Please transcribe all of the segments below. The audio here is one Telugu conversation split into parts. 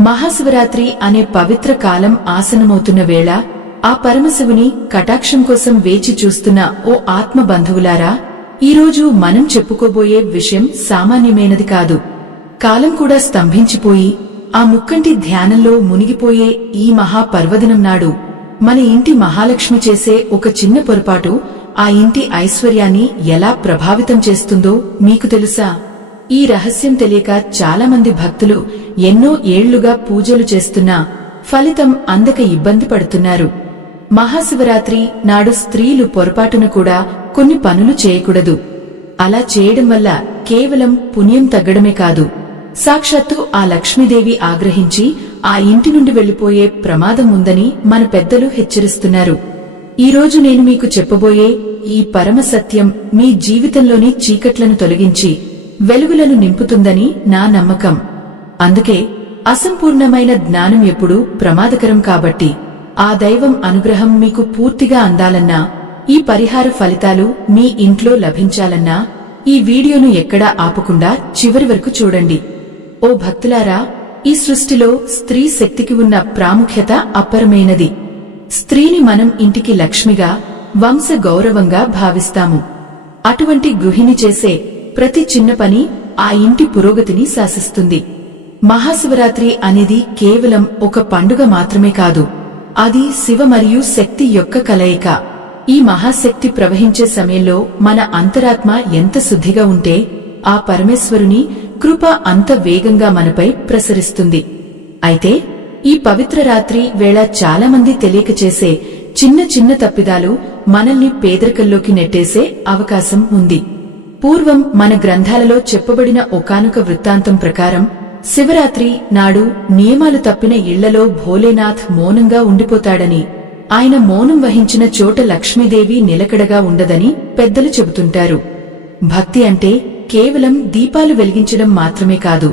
మహాశివరాత్రి అనే పవిత్ర కాలం ఆసనమవుతున్న వేళ ఆ పరమశివుని కటాక్షం కోసం వేచి చూస్తున్న ఓ ఆత్మ బంధువులారా, ఈరోజు మనం చెప్పుకోబోయే విషయం సామాన్యమైనది కాదు. కాలం కూడా స్తంభించిపోయి ఆ ముక్కంటి ధ్యానంలో మునిగిపోయే ఈ మహాపర్వదినం నాడు మన ఇంటి మహాలక్ష్మి చేసే ఒక చిన్న పొరపాటు ఆ ఇంటి ఐశ్వర్యాన్ని ఎలా ప్రభావితం చేస్తుందో మీకు తెలుసా? ఈ రహస్యం తెలియక చాలామంది భక్తులు ఎన్నో ఏళ్లుగా పూజలు చేస్తున్నా ఫలితం అందక ఇబ్బంది పడుతున్నారు. మహాశివరాత్రి నాడు స్త్రీలు పొరపాటున కూడా కొన్ని పనులు చేయకూడదు. అలా చేయడం వల్ల కేవలం పుణ్యం తగ్గడమే కాదు, సాక్షాత్తు ఆ లక్ష్మీదేవి ఆగ్రహించి ఆ ఇంటి నుండి వెళ్లిపోయే ప్రమాదం ఉందని మన పెద్దలు హెచ్చరిస్తున్నారు. ఈరోజు నేను మీకు చెప్పబోయే ఈ పరమ సత్యం మీ జీవితంలోని చీకట్లను తొలగించి వెలుగులను నింపుతుందని నా నమ్మకం. అందుకే అసంపూర్ణమైన జ్ఞానం ఎప్పుడూ ప్రమాదకరం. కాబట్టి ఆ దైవం అనుగ్రహం మీకు పూర్తిగా అందాలన్నా, ఈ పరిహార ఫలితాలు మీ ఇంట్లో లభించాలన్నా ఈ వీడియోను ఎక్కడా ఆపకుండా చివరి వరకు చూడండి. ఓ భక్తులారా, ఈ సృష్టిలో స్త్రీ శక్తికి ఉన్న ప్రాముఖ్యత అపరమైనది. స్త్రీని మనం ఇంటికి లక్ష్మిగా, వంశ గౌరవంగా భావిస్తాము. అటువంటి గృహిణి చేసే ప్రతి చిన్న పని ఆ ఇంటి పురోగతిని శాసిస్తుంది. మహాశివరాత్రి అనేది కేవలం ఒక పండుగ మాత్రమే కాదు, అది శివ మరియు శక్తి యొక్క కలయిక. ఈ మహాశక్తి ప్రవహించే సమయంలో మన అంతరాత్మ ఎంత శుద్ధిగా ఉంటే ఆ పరమేశ్వరుని కృప అంత వేగంగా మనపై ప్రసరిస్తుంది. అయితే ఈ పవిత్ర రాత్రి వేళ చాలామంది తెలియక చేసే చిన్న చిన్న తప్పిదాలు మనల్ని పేదరికంలోకి నెట్టేసే అవకాశం ఉంది. పూర్వం మన గ్రంథాలలో చెప్పబడిన ఒకానొక వృత్తాంతం ప్రకారం శివరాత్రి నాడు నియమాలు తప్పిన ఇళ్లలో భోలేనాథ్ మౌనంగా ఉండిపోతాడని, ఆయన మౌనం వహించిన చోట లక్ష్మీదేవి నిలకడగా ఉండదని పెద్దలు చెబుతుంటారు. భక్తి అంటే కేవలం దీపాలు వెలిగించడం మాత్రమే కాదు,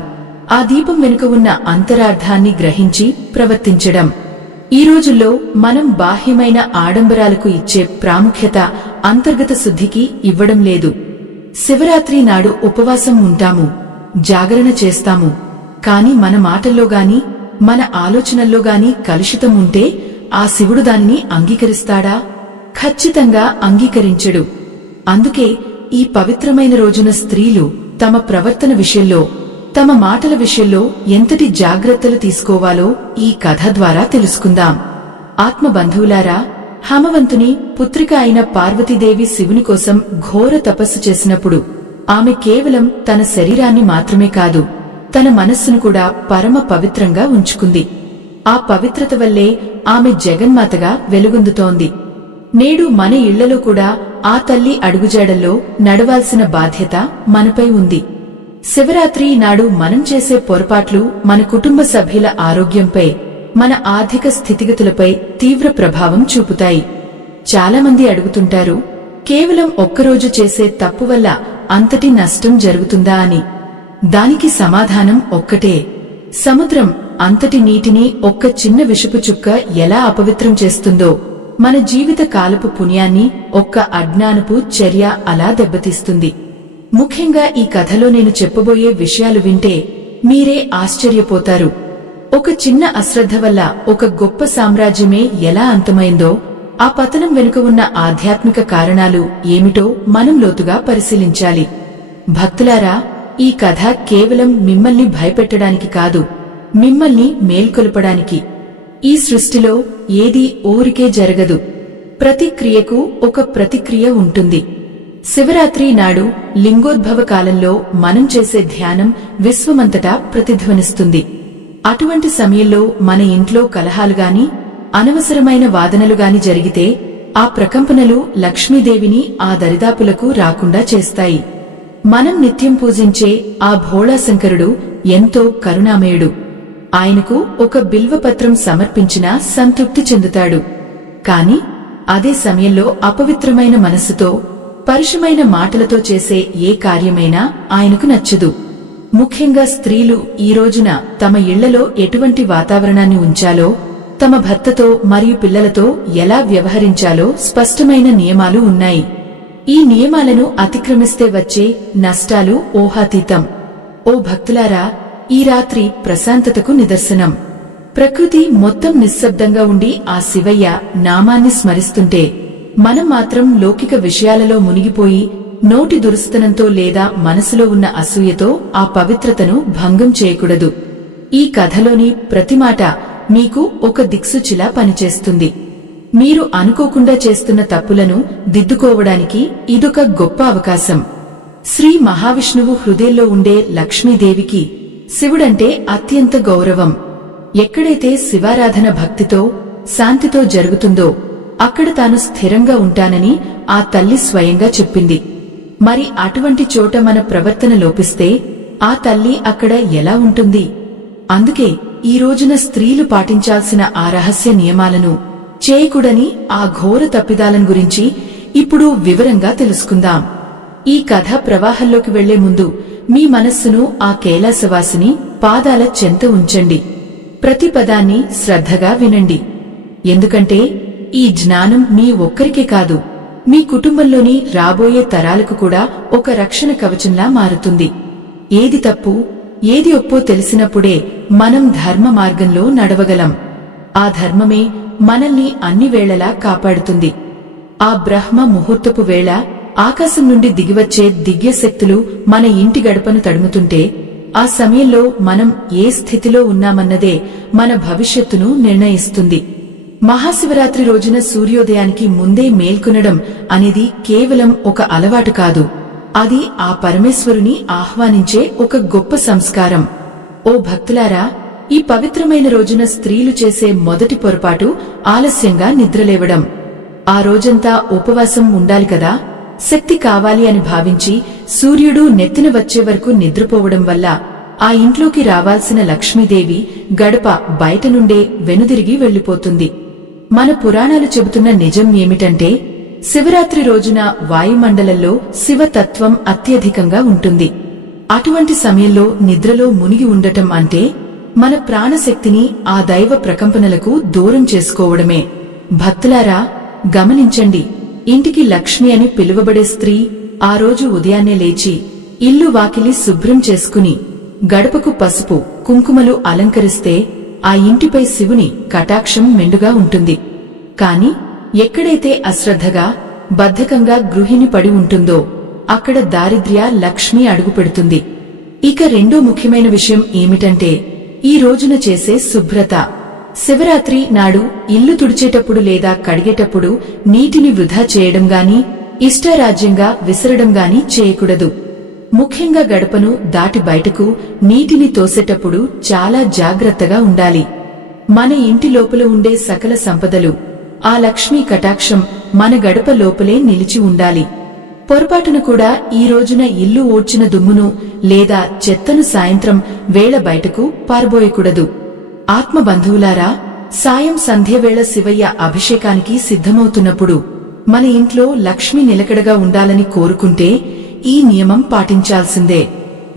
ఆ దీపం వెనుక ఉన్న అంతరార్థాన్ని గ్రహించి ప్రవర్తించడం. ఈ రోజుల్లో మనం బాహ్యమైన ఆడంబరాలకు ఇచ్చే ప్రాముఖ్యత అంతర్గత శుద్ధికి ఇవ్వడం లేదు. శివరాత్రి నాడు ఉపవాసం ఉంటాము, జాగరణ చేస్తాము, కాని మన మాటల్లో గాని మన ఆలోచనల్లో గాని కలుషితం ఉంటే ఆ శివుడు దానిని అంగీకరిస్తాడా? ఖచ్చితంగా అంగీకరించడు. అందుకే ఈ పవిత్రమైన రోజున స్త్రీలు తమ ప్రవర్తన విషయంలో, తమ మాటల విషయంలో ఎంతటి జాగ్రత్తలు తీసుకోవాలో ఈ కథ ద్వారా తెలుసుకుందాం. ఆత్మబంధువులారా, హమవంతుని పుత్రిక అయిన పార్వతీదేవి శివుని కోసం ఘోర తపస్సు చేసినప్పుడు ఆమె కేవలం తన శరీరాన్ని మాత్రమే కాదు, తన మనస్సును కూడా పరమ పవిత్రంగా ఉంచుకుంది. ఆ పవిత్రత వల్లే ఆమె జగన్మాతగా వెలుగొందుతోంది. నేడు మన ఇళ్లలో కూడా ఆ తల్లి అడుగుజాడల్లో నడవాల్సిన బాధ్యత మనపై ఉంది. శివరాత్రి నాడు మనం చేసే పొరపాట్లు మన కుటుంబ సభ్యుల ఆరోగ్యంపై, మన ఆర్థిక స్థితిగతులపై తీవ్ర ప్రభావం చూపుతాయి. చాలామంది అడుగుతుంటారు, కేవలం ఒక్కరోజు చేసే తప్పు వల్ల అంతటి నష్టం జరుగుతుందా అని. దానికి సమాధానం ఒక్కటే. సముద్రం అంతటి నీటిని ఒక్క చిన్న విషపు చుక్క ఎలా అపవిత్రం చేస్తుందో, మన జీవిత కాలపు పుణ్యాన్ని ఒక్క అజ్ఞానపు చర్య అలా దెబ్బతీస్తుంది. ముఖ్యంగా ఈ కథలో నేను చెప్పబోయే విషయాలు వింటే మీరే ఆశ్చర్యపోతారు. ఒక చిన్న అశ్రద్ధ వల్ల ఒక గొప్ప సామ్రాజ్యమే ఎలా అంతమైందో, ఆ పతనం వెనుక ఉన్న ఆధ్యాత్మిక కారణాలు ఏమిటో మనం లోతుగా పరిశీలించాలి. భక్తులారా, ఈ కథ కేవలం మిమ్మల్ని భయపెట్టడానికి కాదు, మిమ్మల్ని మేల్కొల్పడానికి. ఈ సృష్టిలో ఏదీ ఊరికే జరగదు. ప్రతి క్రియకు ఒక ప్రతిక్రియ ఉంటుంది. శివరాత్రి నాడు లింగోద్భవ కాలంలో మనం చేసే ధ్యానం విశ్వమంతటా ప్రతిధ్వనిస్తుంది. అటువంటి సమయంలో మన ఇంట్లో కలహాలుగాని, అనవసరమైన వాదనలుగాని జరిగితే ఆ ప్రకంపనలు లక్ష్మీదేవిని ఆ దరిదాపులకు రాకుండా చేస్తాయి. మనం నిత్యం పూజించే ఆ భోళాశంకరుడు ఎంతో కరుణామయుడు. ఆయనకు ఒక బిల్వపత్రం సమర్పించినా సంతృప్తి చెందుతాడు. కాని అదే సమయంలో అపవిత్రమైన మనస్సుతో, పరుషమైన మాటలతో చేసే ఏ కార్యమైనా ఆయనకు నచ్చదు. ముఖ్యంగా స్త్రీలు ఈ రోజున తమ ఇళ్లలో ఎటువంటి వాతావరణాన్ని ఉంచాలో, తమ భర్తతో మరియు పిల్లలతో ఎలా వ్యవహరించాలో స్పష్టమైన నియమాలు ఉన్నాయి. ఈ నియమాలను అతిక్రమిస్తే వచ్చే నష్టాలు ఊహాతీతం. ఓ భక్తులారా, ఈ రాత్రి ప్రశాంతతకు నిదర్శనం. ప్రకృతి మొత్తం నిశ్శబ్దంగా ఉండి ఆ శివయ్య నామాన్ని స్మరిస్తుంటే మనం మాత్రం లౌకిక విషయాలలో మునిగిపోయి నోటి దురుస్తనంతో లేదా మనసులో ఉన్న అసూయతో ఆ పవిత్రతను భంగం చేయకూడదు. ఈ కథలోని ప్రతి మాట మీకు ఒక దిక్సూచిలా పనిచేస్తుంది. మీరు అనుకోకుండా చేస్తున్న తప్పులను దిద్దుకోవడానికి ఇదొక గొప్ప అవకాశం. శ్రీ మహావిష్ణువు హృదయంలో ఉండే లక్ష్మీదేవికి శివుడంటే అత్యంత గౌరవం. ఎక్కడైతే శివారాధన భక్తితో శాంతితో జరుగుతుందో అక్కడ తాను స్థిరంగా ఉంటానని ఆ తల్లి స్వయంగా చెప్పింది. మరి అటువంటి చోట మన ప్రవర్తన లోపిస్తే ఆ తల్లి అక్కడ ఎలా ఉంటుంది? అందుకే ఈ రోజున స్త్రీలు పాటించాల్సిన ఆ రహస్య నియమాలను, చేయకూడని ఆ ఘోర తప్పిదాలను గురించి ఇప్పుడు వివరంగా తెలుసుకుందాం. ఈ కథ ప్రవాహంలోకి వెళ్లే ముందు మీ మనస్సును ఆ కైలాసవాసిని పాదాల చెంత ఉంచండి. ప్రతి పదాన్ని శ్రద్ధగా వినండి. ఎందుకంటే ఈ జ్ఞానం మీ ఒక్కరికే కాదు, మీ కుటుంబంలోని రాబోయే తరాలకు కూడా ఒక రక్షణ కవచంలా మారుతుంది. ఏది తప్పు ఏది ఒప్పో తెలిసినప్పుడే మనం ధర్మ మార్గంలో నడవగలం. ఆ ధర్మమే మనల్ని అన్ని వేళలా కాపాడుతుంది. ఆ బ్రహ్మ ముహూర్తపు వేళ ఆకాశం నుండి దిగివచ్చే దివ్యశక్తులు మన ఇంటి గడపను తడుముతుంటే ఆ సమయంలో మనం ఏ స్థితిలో ఉన్నామన్నదే మన భవిష్యత్తును నిర్ణయిస్తుంది. మహాశివరాత్రి రోజున సూర్యోదయానికి ముందే మేల్కొనడం అనేది కేవలం ఒక అలవాటు కాదు, అది ఆ పరమేశ్వరుని ఆహ్వానించే ఒక గొప్ప సంస్కారం. ఓ భక్తులారా, ఈ పవిత్రమైన రోజున స్త్రీలు చేసే మొదటి పొరపాటు ఆలస్యంగా నిద్రలేవడం. ఆ రోజంతా ఉపవాసం ఉండాలి కదా, శక్తి కావాలి అని భావించి సూర్యుడు నెత్తిన వచ్చే వరకు నిద్రపోవడం వల్ల ఆ ఇంట్లోకి రావాల్సిన లక్ష్మీదేవి గడప బయట నుండే వెనుదిరిగి వెళ్లిపోతుంది. మన పురాణాలు చెబుతున్న నిజం ఏమిటంటే శివరాత్రి రోజున వాయుమండలంలో శివతత్వం అత్యధికంగా ఉంటుంది. అటువంటి సమయంలో నిద్రలో మునిగి ఉండటం అంటే మన ప్రాణశక్తిని ఆ దైవ ప్రకంపనలకు దూరం చేసుకోవడమే. భక్తులారా, గమనించండి, ఇంటికి లక్ష్మి అని పిలువబడే స్త్రీ ఆ రోజు ఉదయాన్నే లేచి ఇల్లు వాకిలి శుభ్రం చేసుకుని గడపకు పసుపు కుంకుమలు అలంకరిస్తే ఆ ఇంటిపై శివుని కటాక్షం మెండుగా ఉంటుంది. కాని ఎక్కడైతే అశ్రద్ధగా బద్ధకంగా గృహిణి పడి ఉంటుందో అక్కడ దారిద్ర్య లక్ష్మి అడుగుపెడుతుంది. ఇక రెండో ముఖ్యమైన విషయం ఏమిటంటే ఈ రోజున చేసే శుభ్రత. శివరాత్రి నాడు ఇల్లు తుడిచేటప్పుడు లేదా కడిగేటప్పుడు నీటిని వృధా చేయడం గాని ఇష్టారాజ్యంగా విసరడం గాని చేయకూడదు. ముఖ్యంగా గడపను దాటి బయటకు నీటిని తోసేటప్పుడు చాలా జాగ్రత్తగా ఉండాలి. మన ఇంటి లోపల ఉండే సకల సంపదలు, ఆ లక్ష్మీ కటాక్షం మన గడప లోపలే నిలిచి ఉండాలి. పొరపాటును కూడా ఈ రోజున ఇల్లు ఓడ్చిన దుమ్మును లేదా చెత్తను సాయంత్రం వేళ బయటకు పారబోయకూడదు. ఆత్మబంధువులారా, సాయం సంధ్యవేళ శివయ్య అభిషేకానికి సిద్ధమవుతున్నప్పుడు మన ఇంట్లో లక్ష్మి నిలకడగా ఉండాలని కోరుకుంటే ఈ నియమం పాటించాల్సిందే.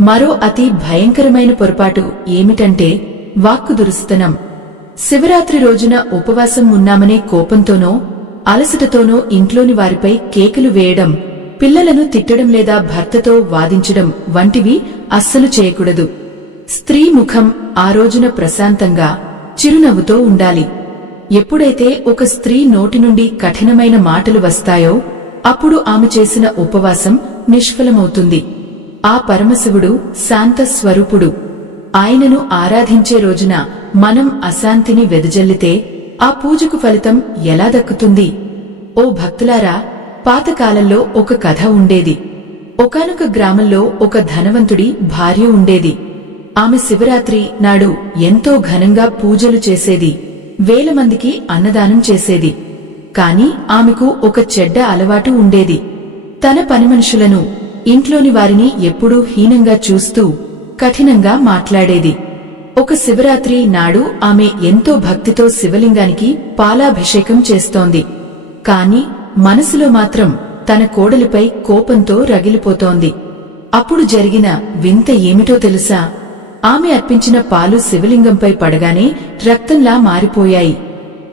మరో అతి భయంకరమైన పొరపాటు ఏమిటంటే వాక్కు దురుస్తనం. శివరాత్రి రోజున ఉపవాసం ఉన్నామనే కోపంతోనో అలసటతోనో ఇంట్లోని వారిపై కేకలు వేయడం, పిల్లలను తిట్టడం లేదా భర్తతో వాదించడం వంటివి అస్సలు చేయకూడదు. స్త్రీ ముఖం ఆ రోజున ప్రశాంతంగా చిరునవ్వుతో ఉండాలి. ఎప్పుడైతే ఒక స్త్రీ నోటి నుండి కఠినమైన మాటలు వస్తాయో అప్పుడు ఆమె చేసిన ఉపవాసం నిష్ఫలమవుతుంది. ఆ పరమశివుడు శాంత స్వరూపుడు. ఆయనను ఆరాధించే రోజున మనం అశాంతిని వెదజల్లితే ఆ పూజకు ఫలితం ఎలా దక్కుతుంది? ఓ భక్తులారా, పాతకాలంలో ఒక కథ ఉండేది. ఒకానొక గ్రామంలో ఒక ధనవంతుడి భార్య ఉండేది. ఆమె శివరాత్రి నాడు ఎంతో ఘనంగా పూజలు చేసేది, వేల మందికి అన్నదానం చేసేది. కాని ఆమెకు ఒక చెడ్డ అలవాటు ఉండేది. తన పనిమనుషులను, ఇంట్లోని వారిని ఎప్పుడూ హీనంగా చూస్తూ కఠినంగా మాట్లాడేది. ఒక శివరాత్రి నాడు ఆమె ఎంతో భక్తితో శివలింగానికి పాలాభిషేకం చేస్తోంది. కాని మనసులో మాత్రం తన కోడలిపై కోపంతో రగిలిపోతోంది. అప్పుడు జరిగిన వింత ఏమిటో తెలుసా? ఆమె అర్పించిన పాలు శివలింగంపై పడగానే రక్తంలా మారిపోయాయి.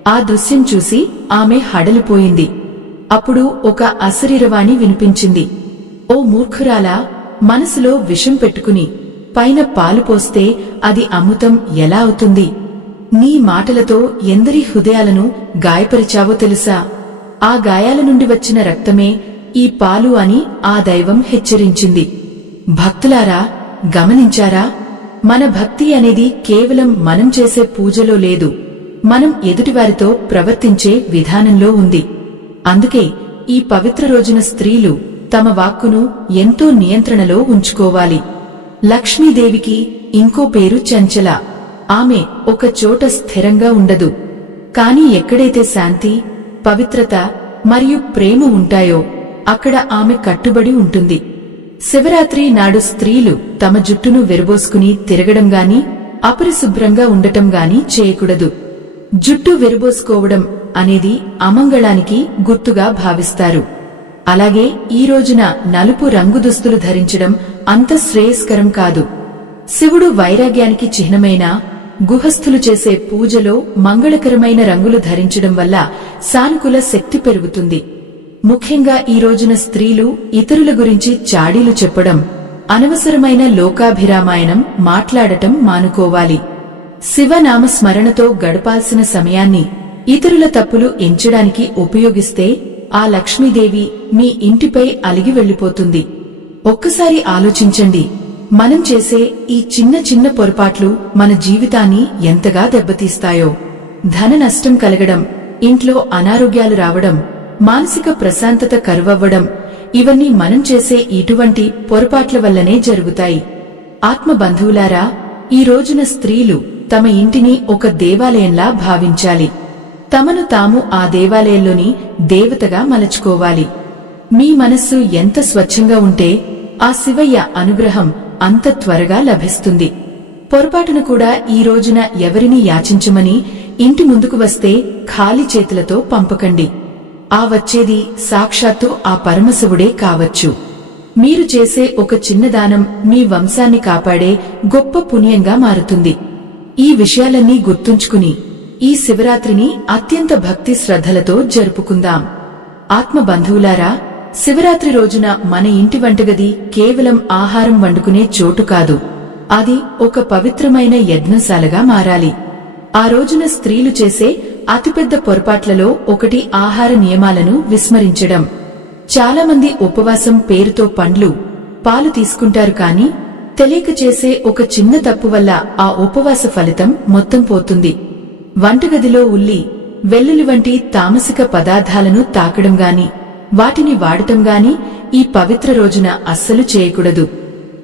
ఆ దృశ్యం చూసి ఆమె హడలిపోయింది. అప్పుడు ఒక అశరీరవాణి వినిపించింది. ఓ మూర్ఖురాలా, మనసులో విషం పెట్టుకుని పైన పాలు పోస్తే అది అమృతం ఎలా అవుతుంది? నీ మాటలతో ఎందరి హృదయాలను గాయపరిచావో తెలుసా? ఆ గాయాల నుండి వచ్చిన రక్తమే ఈ పాలు అని ఆ దైవం హెచ్చరించింది. భక్తులారా, గమనించారా? మన భక్తి అనేది కేవలం మనం చేసే పూజలో లేదు, మనం ఎదుటివారితో ప్రవర్తించే విధానంలో ఉంది. అందుకే ఈ పవిత్ర రోజున స్త్రీలు తమ వాక్కును ఎంతో నియంత్రణలో ఉంచుకోవాలి. లక్ష్మీదేవికి ఇంకో పేరు చంచల. ఆమె ఒక చోట స్థిరంగా ఉండదు. కాని ఎక్కడైతే శాంతి, పవిత్రత మరియు ప్రేమ ఉంటాయో అక్కడ ఆమె కట్టుబడి ఉంటుంది. శివరాత్రి నాడు స్త్రీలు తమ జుట్టును విరబోసుకుని తిరగడం గాని, అపరిశుభ్రంగా ఉండటం గాని చేయకూడదు. జుట్టు విరబోసుకోవడం అనేది అమంగళానికి గుర్తుగా భావిస్తారు. అలాగే ఈ రోజున నలుపు రంగు దుస్తులు ధరించడం అంత శ్రేయస్కరం కాదు. శివుడు వైరాగ్యానికి చిహ్నమైన గుహస్థులు చేసే పూజలో మంగళకరమైన రంగులు ధరించడం వల్ల సానుకూల శక్తి పెరుగుతుంది. ముఖ్యంగా ఈ రోజున స్త్రీలు ఇతరుల గురించి చాడీలు చెప్పడం, అనవసరమైన లోకాభిరామాయణం మాట్లాడటం మానుకోవాలి. శివనామ స్మరణతో గడపాల్సిన సమయాన్ని ఇతరుల తప్పులు ఎంచడానికి ఉపయోగిస్తే ఆ లక్ష్మీదేవి మీ ఇంటిపై అలిగి వెళ్లిపోతుంది. ఒక్కసారి ఆలోచించండి, మనం చేసే ఈ చిన్న చిన్న పొరపాట్లు మన జీవితాన్ని ఎంతగా దెబ్బతీస్తాయో. ధన నష్టం కలగడం, ఇంట్లో అనారోగ్యాలు రావడం, మానసిక ప్రశాంతత కరువవ్వడం, ఇవన్నీ మనం చేసే ఇటువంటి పొరపాట్ల వల్లనే జరుగుతాయి. ఆత్మ బంధువులారా, ఈ రోజున స్త్రీలు తమ ఇంటిని ఒక దేవాలయంలా భావించాలి. తమను తాము ఆ దేవాలయంలోని దేవతగా మలచుకోవాలి. మీ మనస్సు ఎంత స్వచ్ఛంగా ఉంటే ఆ శివయ్య అనుగ్రహం అంత త్వరగా లభిస్తుంది. పొరపాటును కూడా ఈ రోజున ఎవరిని యాచించమని ఇంటి ముందుకు వస్తే ఖాళీ చేతులతో పంపకండి. ఆ వచ్చేది సాక్షాత్తు ఆ పరమశివుడే కావచ్చు. మీరు చేసే ఒక చిన్న దానం మీ వంశాన్ని కాపాడే గొప్ప పుణ్యంగా మారుతుంది. ఈ విషయాలన్నీ గుర్తుంచుకుని ఈ శివరాత్రిని అత్యంత భక్తి శ్రద్ధలతో జరుపుకుందాం. ఆత్మ బంధువులారా, శివరాత్రి రోజున మన ఇంటి వంటగది కేవలం ఆహారం వండుకునే చోటు కాదు, అది ఒక పవిత్రమైన యజ్ఞశాలగా మారాలి. ఆ రోజున స్త్రీలు చేసే అతిపెద్ద పొరపాట్లలో ఒకటి ఆహార నియమాలను విస్మరించడం. చాలామంది ఉపవాసం పేరుతో పండ్లు, పాలు తీసుకుంటారు కాని తెలియక చేసే ఒక చిన్న తప్పు వల్ల ఆ ఉపవాస ఫలితం మొత్తం పోతుంది. వంటగదిలో ఉల్లి, వెల్లుల్లి వంటి తామసిక పదార్థాలను తాకడం గాని, వాటిని వాడటం గాని ఈ పవిత్ర రోజున అస్సలు చేయకూడదు.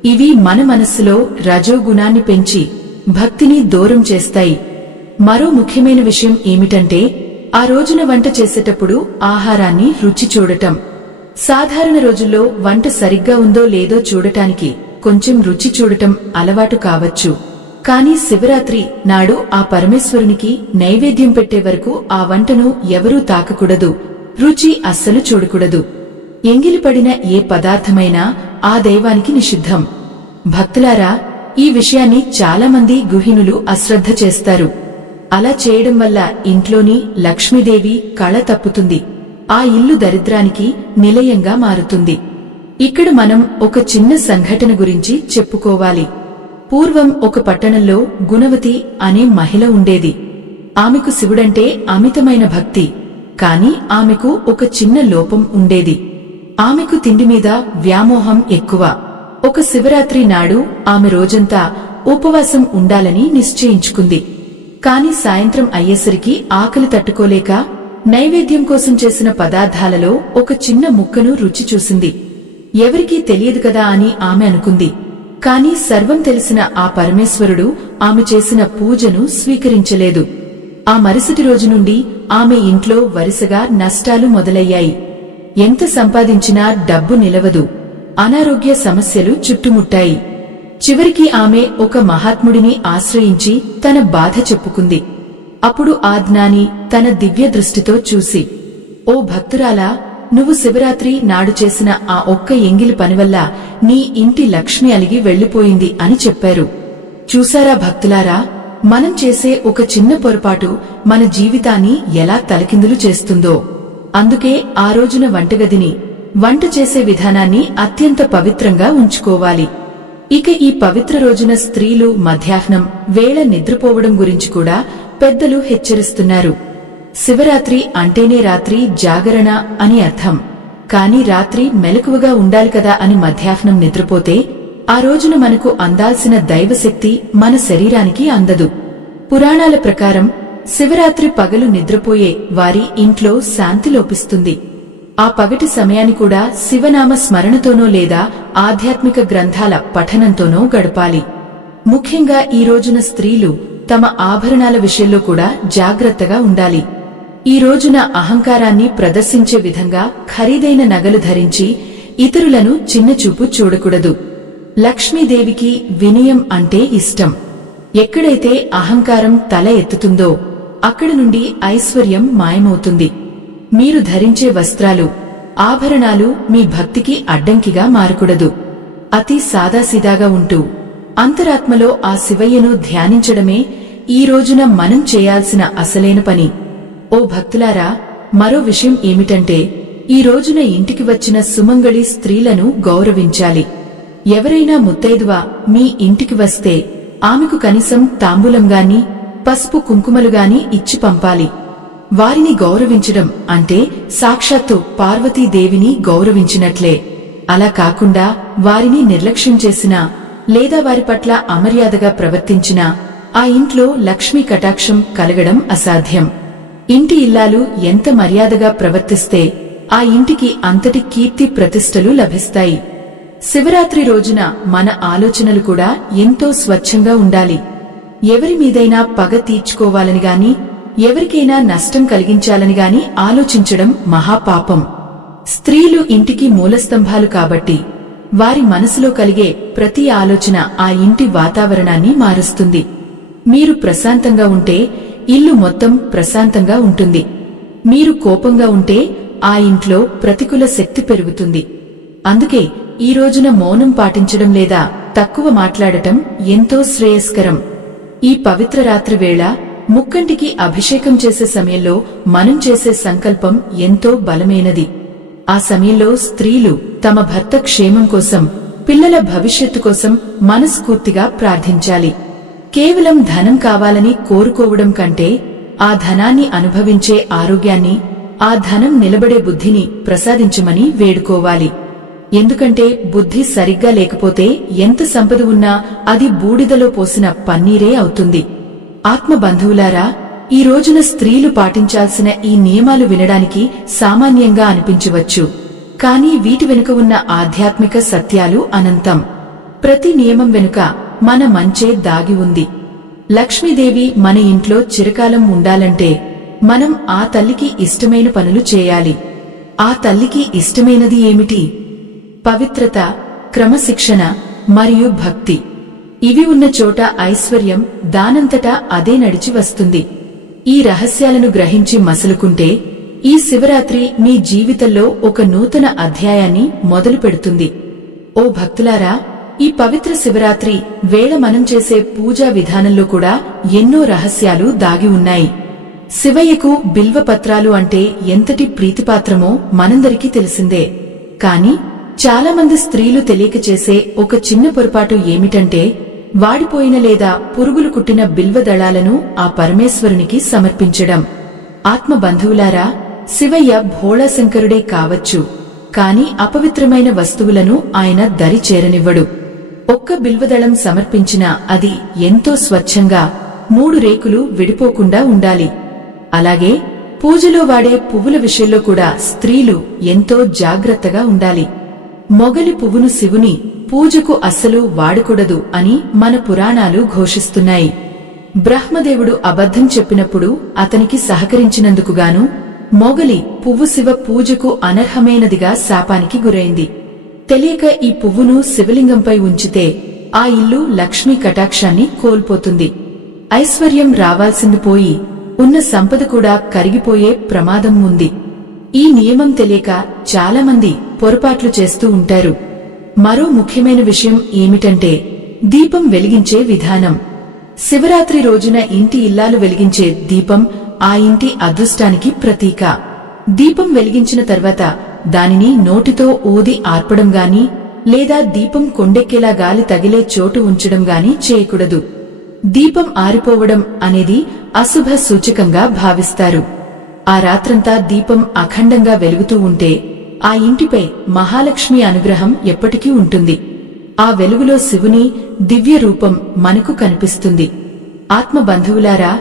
ఇవి మన మనస్సులో రజోగుణాన్ని పెంచి భక్తిని దూరం చేస్తాయి. మరో ముఖ్యమైన విషయం ఏమిటంటే, ఆ రోజున వంట చేసేటప్పుడు ఆహారాన్ని రుచి చూడటం. సాధారణ రోజుల్లో వంట సరిగ్గా ఉందో లేదో చూడటానికి కొంచెం రుచి చూడటం అలవాటు కావచ్చు. కాని శివరాత్రి నాడు ఆ పరమేశ్వరునికి నైవేద్యం పెట్టే వరకు ఆ వంటను ఎవరూ తాకకూడదు, రుచి అస్సలు చూడకూడదు. ఎంగిలిపడిన ఏ పదార్థమైనా ఆ దైవానికి నిషిద్ధం. భక్తులారా, ఈ విషయాన్ని చాలామంది గృహిణులు అశ్రద్ధ చేస్తారు. అలా చేయడం వల్ల ఇంట్లోని లక్ష్మీదేవి కళ తప్పుతుంది, ఆ ఇల్లు దరిద్రానికి నిలయంగా మారుతుంది. ఇక్కడ మనం ఒక చిన్న సంఘటన గురించి చెప్పుకోవాలి. పూర్వం ఒక పట్టణంలో గుణవతి అనే మహిళ ఉండేది. ఆమెకు శివుడంటే అమితమైన భక్తి. కాని ఆమెకు ఒక చిన్న లోపం ఉండేది. ఆమెకు తిండి మీద వ్యామోహం ఎక్కువ. ఒక శివరాత్రి నాడు ఆమె రోజంతా ఉపవాసం ఉండాలని నిశ్చయించుకుంది. కాని సాయంత్రం అయ్యేసరికి ఆకలి తట్టుకోలేక నైవేద్యం కోసం చేసిన పదార్థాలలో ఒక చిన్న ముక్కను రుచి చూసింది. ఎవరికీ తెలియదు కదా అని ఆమె అనుకుంది. కాని సర్వం తెలిసిన ఆ పరమేశ్వరుడు ఆమె చేసిన పూజను స్వీకరించలేదు. ఆ మరుసటి రోజు నుండి ఆమె ఇంట్లో వరుసగా నష్టాలు మొదలయ్యాయి. ఎంత సంపాదించినా డబ్బు నిలవదు. అనారోగ్య సమస్యలు చుట్టుముట్టాయి. చివరికి ఆమె ఒక మహాత్ముడిని ఆశ్రయించి తన బాధ చెప్పుకుంది. అప్పుడు ఆ జ్ఞాని తన దివ్య దృష్టితో చూసి, ఓ భక్తురాలా, నువ్వు శివరాత్రి నాడు చేసిన ఆ ఒక్క ఎంగిలి పనివల్ల నీ ఇంటి లక్ష్మి అలిగి వెళ్లిపోయింది అని చెప్పారు. చూసారా భక్తులారా, మనం చేసే ఒక చిన్న పొరపాటు మన జీవితాన్ని ఎలా తలకిందులు చేస్తుందో. అందుకే ఆ రోజున వంటగదిని, వంట చేసే విధానాన్ని అత్యంత పవిత్రంగా ఉంచుకోవాలి. ఇక ఈ పవిత్ర రోజున స్త్రీలు మధ్యాహ్నం వేళ నిద్రపోవడం గురించి కూడా పెద్దలు హెచ్చరిస్తున్నారు. శివరాత్రి అంటేనే రాత్రి జాగరణ అని అర్థం. కాని రాత్రి మెలకువగా ఉండాలి కదా అని మధ్యాహ్నం నిద్రపోతే ఆ రోజున మనకు అందాల్సిన దైవశక్తి మన శరీరానికి అందదు. పురాణాల ప్రకారం శివరాత్రి పగలు నిద్రపోయే వారి ఇంట్లో శాంతి లోపిస్తుంది. ఆ పగటి సమయాన్ని కూడా శివనామ స్మరణతోనో లేదా ఆధ్యాత్మిక గ్రంథాల పఠనంతోనో గడపాలి. ముఖ్యంగా ఈ రోజున స్త్రీలు తమ ఆభరణాల విషయంలో కూడా జాగ్రత్తగా ఉండాలి. ఈ రోజున అహంకారాన్ని ప్రదర్శించే విధంగా ఖరీదైన నగలు ధరించి ఇతరులను చిన్నచూపు చూడకూడదు. లక్ష్మీదేవికి వినయం అంటే ఇష్టం. ఎక్కడైతే అహంకారం తల ఎత్తుతుందో అక్కడి నుండి ఐశ్వర్యం మాయమవుతుంది. మీరు ధరించే వస్త్రాలు, ఆభరణాలు మీ భక్తికి అడ్డంకిగా మారకూడదు. అతి సాదాసీదాగా ఉంటూ అంతరాత్మలో ఆ శివయ్యను ధ్యానించడమే ఈ రోజున మనం చేయాల్సిన అసలైన పని. ఓ భక్తులారా, మరో విషయం ఏమిటంటే ఈ రోజున ఇంటికి వచ్చిన సుమంగళి స్త్రీలను గౌరవించాలి. ఎవరైనా ముత్తైదువ మీ ఇంటికి వస్తే ఆమెకు కనీసం తాంబూలంగాని పసుపు కుంకుమలుగాని ఇచ్చి పంపాలి. వారిని గౌరవించడం అంటే సాక్షాత్తు పార్వతీదేవిని గౌరవించినట్లే. అలా కాకుండా వారిని నిర్లక్ష్యం చేసినా లేదా వారి పట్ల అమర్యాదగా ప్రవర్తించినా ఆ ఇంట్లో లక్ష్మీ కటాక్షం కలగడం అసాధ్యం. ఇంటి ఇల్లాలు ఎంత మర్యాదగా ప్రవర్తిస్తే ఆ ఇంటికి అంతటి కీర్తి ప్రతిష్టలు లభిస్తాయి. శివరాత్రి రోజున మన ఆలోచనలు కూడా ఎంతో స్వచ్ఛంగా ఉండాలి. ఎవరి మీదైనా పగ తీర్చుకోవాలని గాని ఎవరికైనా నష్టం కలిగించాలని గాని ఆలోచించడం మహాపాపం. స్త్రీలు ఇంటికి మూలస్తంభాలు కాబట్టి వారి మనసులో కలిగే ప్రతి ఆలోచన ఆ ఇంటి వాతావరణాన్ని మారుస్తుంది. మీరు ప్రశాంతంగా ఉంటే ఇల్లు మొత్తం ప్రశాంతంగా ఉంటుంది. మీరు కోపంగా ఉంటే ఆ ఇంట్లో ప్రతికూల శక్తి పెరుగుతుంది. అందుకే ఈ రోజున మౌనం పాటించడం లేదా తక్కువ మాట్లాడటం ఎంతో శ్రేయస్కరం. ఈ పవిత్ర రాత్రి వేళ ముక్కంటికి అభిషేకం చేసే సమయంలో మనం చేసే సంకల్పం ఎంతో బలమైనది. ఆ సమయంలో స్త్రీలు తమ భర్త క్షేమం కోసం, పిల్లల భవిష్యత్తు కోసం మనస్ఫూర్తిగా ప్రార్థించాలి. కేవలం ధనం కావాలని కోరుకోవడం కంటే ఆ ధనాన్ని అనుభవించే ఆరోగ్యాన్ని, ఆ ధనం నిలబడే బుద్ధిని ప్రసాదించమని వేడుకోవాలి. ఎందుకంటే బుద్ధి సరిగ్గా లేకపోతే ఎంత సంపద ఉన్నా అది బూడిదలో పోసిన పన్నీరే అవుతుంది. ఆత్మ బంధువులారా, ఈ రోజున స్త్రీలు పాటించాల్సిన ఈ నియమాలు వినడానికి సామాన్యంగా అనిపించవచ్చు. కానీ వీటి వెనుక ఉన్న ఆధ్యాత్మిక సత్యాలు అనంతం. ప్రతి నియమం వెనుక మన మంచే దాగి ఉంది. లక్ష్మీదేవి మన ఇంట్లో చిరకాలం ఉండాలంటే మనం ఆ తల్లికి ఇష్టమైన పనులు చేయాలి. ఆ తల్లికి ఇష్టమైనది ఏమిటి? పవిత్రత, క్రమశిక్షణ మరియు భక్తి. ఇవి ఉన్న చోట ఐశ్వర్యం దానంతటా అదే నడిచి వస్తుంది. ఈ రహస్యాలను గ్రహించి మసలుకుంటే ఈ శివరాత్రి మీ జీవితంలో ఒక నూతన అధ్యాయాన్ని మొదలు పెడుతుంది. ఓ భక్తులారా, ఈ పవిత్ర శివరాత్రి వేళ మనం చేసే పూజా విధానంలో కూడా ఎన్నో రహస్యాలు దాగి ఉన్నాయి. శివయ్యకు బిల్వపత్రాలు అంటే ఎంతటి ప్రీతిపాత్రమో మనందరికీ తెలిసిందే. కాని చాలామంది స్త్రీలు తెలియక చేసే ఒక చిన్న పొరపాటు ఏమిటంటే వాడిపోయిన లేదా పురుగులు కుట్టిన బిల్వదళాలను ఆ పరమేశ్వరునికి సమర్పించడం. ఆత్మ బంధువులారా, శివయ్య భోళాశంకరుడే కావచ్చు, కాని అపవిత్రమైన వస్తువులను ఆయన దరి చేరనివ్వడు. ఒక్క బిల్వదళం సమర్పించినా అది ఎంతో స్వచ్ఛంగా 3 రేకులు విడిపోకుండా ఉండాలి. అలాగే పూజలో వాడే పువ్వుల విషయంలో కూడా స్త్రీలు ఎంతో జాగ్రత్తగా ఉండాలి. మొగలి పువ్వును శివుని పూజకు అస్సలు వాడకూడదు అని మన పురాణాలు ఘోషిస్తున్నాయి. బ్రహ్మదేవుడు అబద్ధం చెప్పినప్పుడు అతనికి సహకరించినందుకుగాను మొగలి పువ్వు శివ పూజకు అనర్హమైనదిగా శాపానికి గురైంది. తెలియక ఈ పువ్వును శివలింగంపై ఉంచితే ఆ ఇల్లు లక్ష్మీ కటాక్షాన్ని కోల్పోతుంది. ఐశ్వర్యం రావాల్సింది పోయి ఉన్న సంపద కూడా కరిగిపోయే ప్రమాదం ఉంది. ఈ నియమం తెలియక చాలామంది పొరపాట్లు చేస్తూ ఉంటారు. మరో ముఖ్యమైన విషయం ఏమిటంటే దీపం వెలిగించే విధానం. శివరాత్రి రోజున ఇంటి ఇల్లాలు వెలిగించే దీపం ఆ ఇంటి అదృష్టానికి ప్రతీక. దీపం వెలిగించిన తర్వాత దానిని నోటితో ఊది ఆర్పడం గాని లేదా దీపం కొండెక్కేలా గాలి తగిలే చోటు ఉంచడం గాని చేయకూడదు. దీపం ఆరిపోవడం అనేది అశుభ సూచకంగా భావిస్తారు. ఆ రాత్రంతా దీపం అఖండంగా వెలుగుతూ ఉంటే ఆ ఇంటిపై మహాలక్ష్మి అనుగ్రహం ఎప్పటికీ ఉంటుంది. ఆ వెలుగులో శివుని దివ్య రూపం మనకు కనిపిస్తుంది. ఆత్మ బంధువులారా,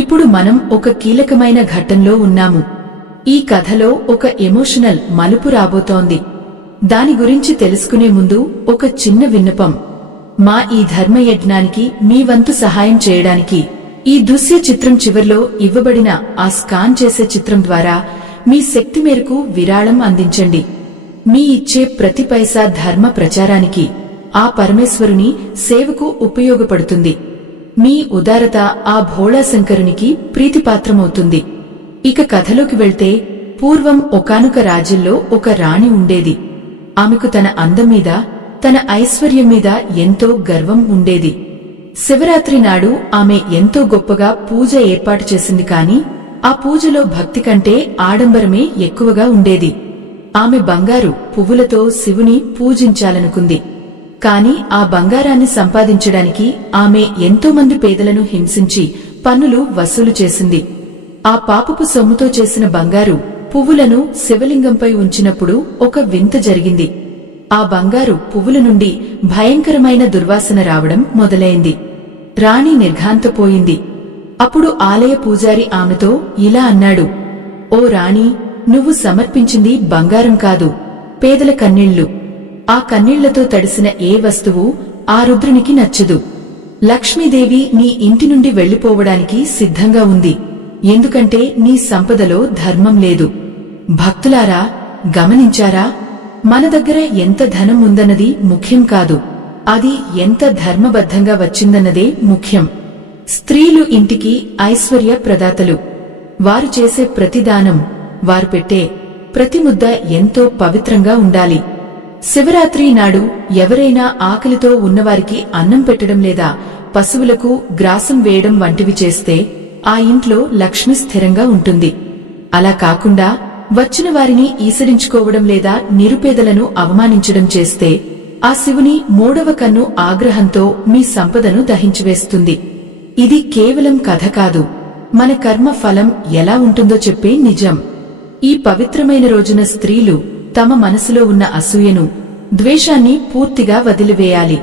ఇప్పుడు మనం ఒక కీలకమైన ఘట్టంలో ఉన్నాము. ఈ కథలో ఒక ఎమోషనల్ మలుపు రాబోతోంది. దాని గురించి తెలుసుకునే ముందు ఒక చిన్న విన్నపం. మా ఈ ధర్మయజ్ఞానికి మీ వంతు సహాయం చేయడానికి ఈ దృశ్య చిత్రం చివర్లో ఇవ్వబడిన ఆ స్కాన్ చేసే చిత్రం ద్వారా మీ శక్తి మేరకు విరాళం అందించండి. మీ ఇచ్చే ప్రతి పైసా ధర్మ ప్రచారానికి, ఆ పరమేశ్వరుని సేవకు ఉపయోగపడుతుంది. మీ ఉదారత ఆ భోళాశంకరునికి ప్రీతిపాత్రమవుతుంది. ఇక కథలోకి వెళ్తే, పూర్వం ఒకానొక రాజ్యంలో ఒక రాణి ఉండేది. ఆమెకు తన అందం మీద, తన ఐశ్వర్యం మీద ఎంతో గర్వం ఉండేది. శివరాత్రి నాడు ఆమె ఎంతో గొప్పగా పూజ ఏర్పాటు చేసింది. కాని ఆ పూజలో భక్తి కంటే ఆడంబరమే ఎక్కువగా ఉండేది. ఆమె బంగారు పువ్వులతో శివుని పూజించాలనుకుంది. కాని ఆ బంగారాన్ని సంపాదించడానికి ఆమె ఎంతోమంది పేదలను హింసించి పన్నులు వసూలు చేసింది. ఆ పాపపు సొమ్ముతో చేసిన బంగారు పువ్వులను శివలింగంపై ఉంచినప్పుడు ఒక వింత జరిగింది. ఆ బంగారు పువ్వుల నుండి భయంకరమైన దుర్వాసన రావడం మొదలైంది. రాణి నిర్ఘాంతపోయింది. అప్పుడు ఆలయ పూజారి ఆమెతో ఇలా అన్నాడు: ఓ రాణి, నువ్వు సమర్పించింది బంగారం కాదు, పేదల కన్నీళ్లు. ఆ కన్నీళ్లతో తడిసిన ఏ వస్తువు ఆ రుద్రునికి నచ్చదు. లక్ష్మీదేవి నీ ఇంటి నుండి వెళ్లిపోవడానికి సిద్ధంగా ఉంది. ఎందుకంటే నీ సంపదలో ధర్మం లేదు. భక్తులారా, గమనించారా? మన దగ్గర ఎంత ధనం ఉందన్నది ముఖ్యం కాదు, అది ఎంత ధర్మబద్ధంగా వచ్చిందన్నదే ముఖ్యం. స్త్రీలు ఇంటికి ఐశ్వర్య ప్రదాతలు. వారు చేసే ప్రతి దానం, వారు పెట్టే ప్రతి ముద్ద ఎంతో పవిత్రంగా ఉండాలి. శివరాత్రి నాడు ఎవరైనా ఆకలితో ఉన్నవారికి అన్నం పెట్టడం లేదా పశువులకు గ్రాసం వేయడం వంటివి చేస్తే ఆ ఇంట్లో లక్ష్మి స్థిరంగా ఉంటుంది. అలా కాకుండా వచ్చిన వారిని ఈసరించుకోవడం లేదా నిరుపేదలను అవమానించడం చేస్తే ఆ శివుని మూడవ కన్ను ఆగ్రహంతో మీ సంపదను దహించివేస్తుంది. ఇది కేవలం కథ కాదు, మన కర్మ ఫలం ఎలా ఉంటుందో చెప్పే నిజం. ఈ పవిత్రమైన రోజున స్త్రీలు తమ మనసులో ఉన్న అసూయను, ద్వేషాన్ని పూర్తిగా వదిలివేయాలి.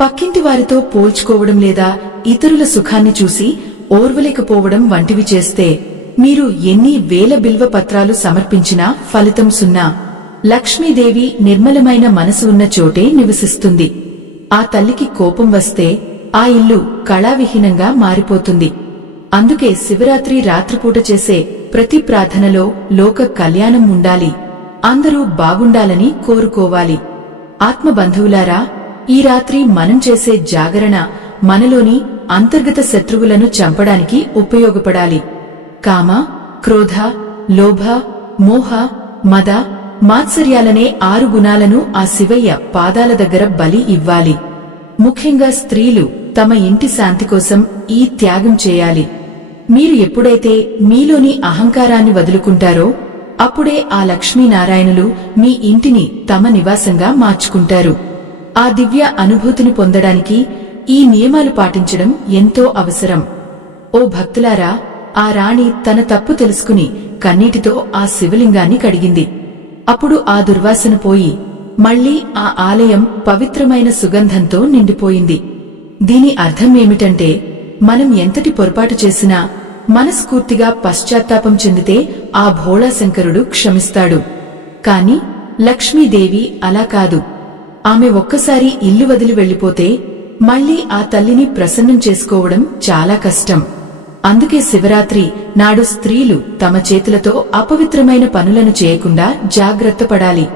పక్కింటి వారితో పోల్చుకోవడం లేదా ఇతరుల సుఖాన్ని చూసి ఓర్వలేకపోవడం వంటివి చేస్తే మీరు ఎన్ని వేల బిల్వ పత్రాలు సమర్పించినా ఫలితం సున్నా. లక్ష్మీదేవి నిర్మలమైన మనసు ఉన్న చోటే నివసిస్తుంది. ఆ తల్లికి కోపం వస్తే ఆ ఇల్లు కళావిహీనంగా మారిపోతుంది. అందుకే శివరాత్రి రాత్రిపూట చేసే ప్రతి ప్రార్థనలో లోక కళ్యాణం ఉండాలి, అందరూ బాగుండాలని కోరుకోవాలి. ఆత్మబంధువులారా, ఈ రాత్రి మనం చేసే జాగరణ మనలోని అంతర్గత శత్రువులను చంపడానికి ఉపయోగపడాలి. కామ, క్రోధ, లోభ, మోహ, మద, మాత్సర్యాలనే 6 గుణాలను ఆ శివయ్య పాదాల దగ్గర బలి ఇవ్వాలి. ముఖ్యంగా స్త్రీలు తమ ఇంటి శాంతి కోసం ఈ త్యాగం చేయాలి. మీరు ఎప్పుడైతే మీలోని అహంకారాన్ని వదులుకుంటారో అప్పుడే ఆ లక్ష్మీనారాయణులు మీ ఇంటిని తమ నివాసంగా మార్చుకుంటారు. ఆ దివ్య అనుభూతిని పొందడానికి ఈ నియమాలు పాటించడం ఎంతో అవసరం. ఓ భక్తులారా, ఆ రాణి తన తప్పు తెలుసుకుని కన్నీటితో ఆ శివలింగాన్ని కడిగింది. అప్పుడు ఆ దుర్వాసన పోయి మళ్లీ ఆ ఆలయం పవిత్రమైన సుగంధంతో నిండిపోయింది. దీని అర్థం ఏమిటంటే, మనం ఎంతటి పొరపాటు చేసినా మనస్ఫూర్తిగా పశ్చాత్తాపం చెందితే ఆ భోళాశంకరుడు క్షమిస్తాడు. కాని లక్ష్మీదేవి అలా కాదు. ఆమె ఒక్కసారి ఇల్లు వదిలి వెళ్లిపోతే మళ్లీ ఆ తల్లిని ప్రసన్నం చేసుకోవడం చాలా కష్టం. అందుకే శివరాత్రి నాడు స్త్రీలు తమ చేతులతో అపవిత్రమైన పనులను చేయకుండా జాగ్రత్త పడాలి.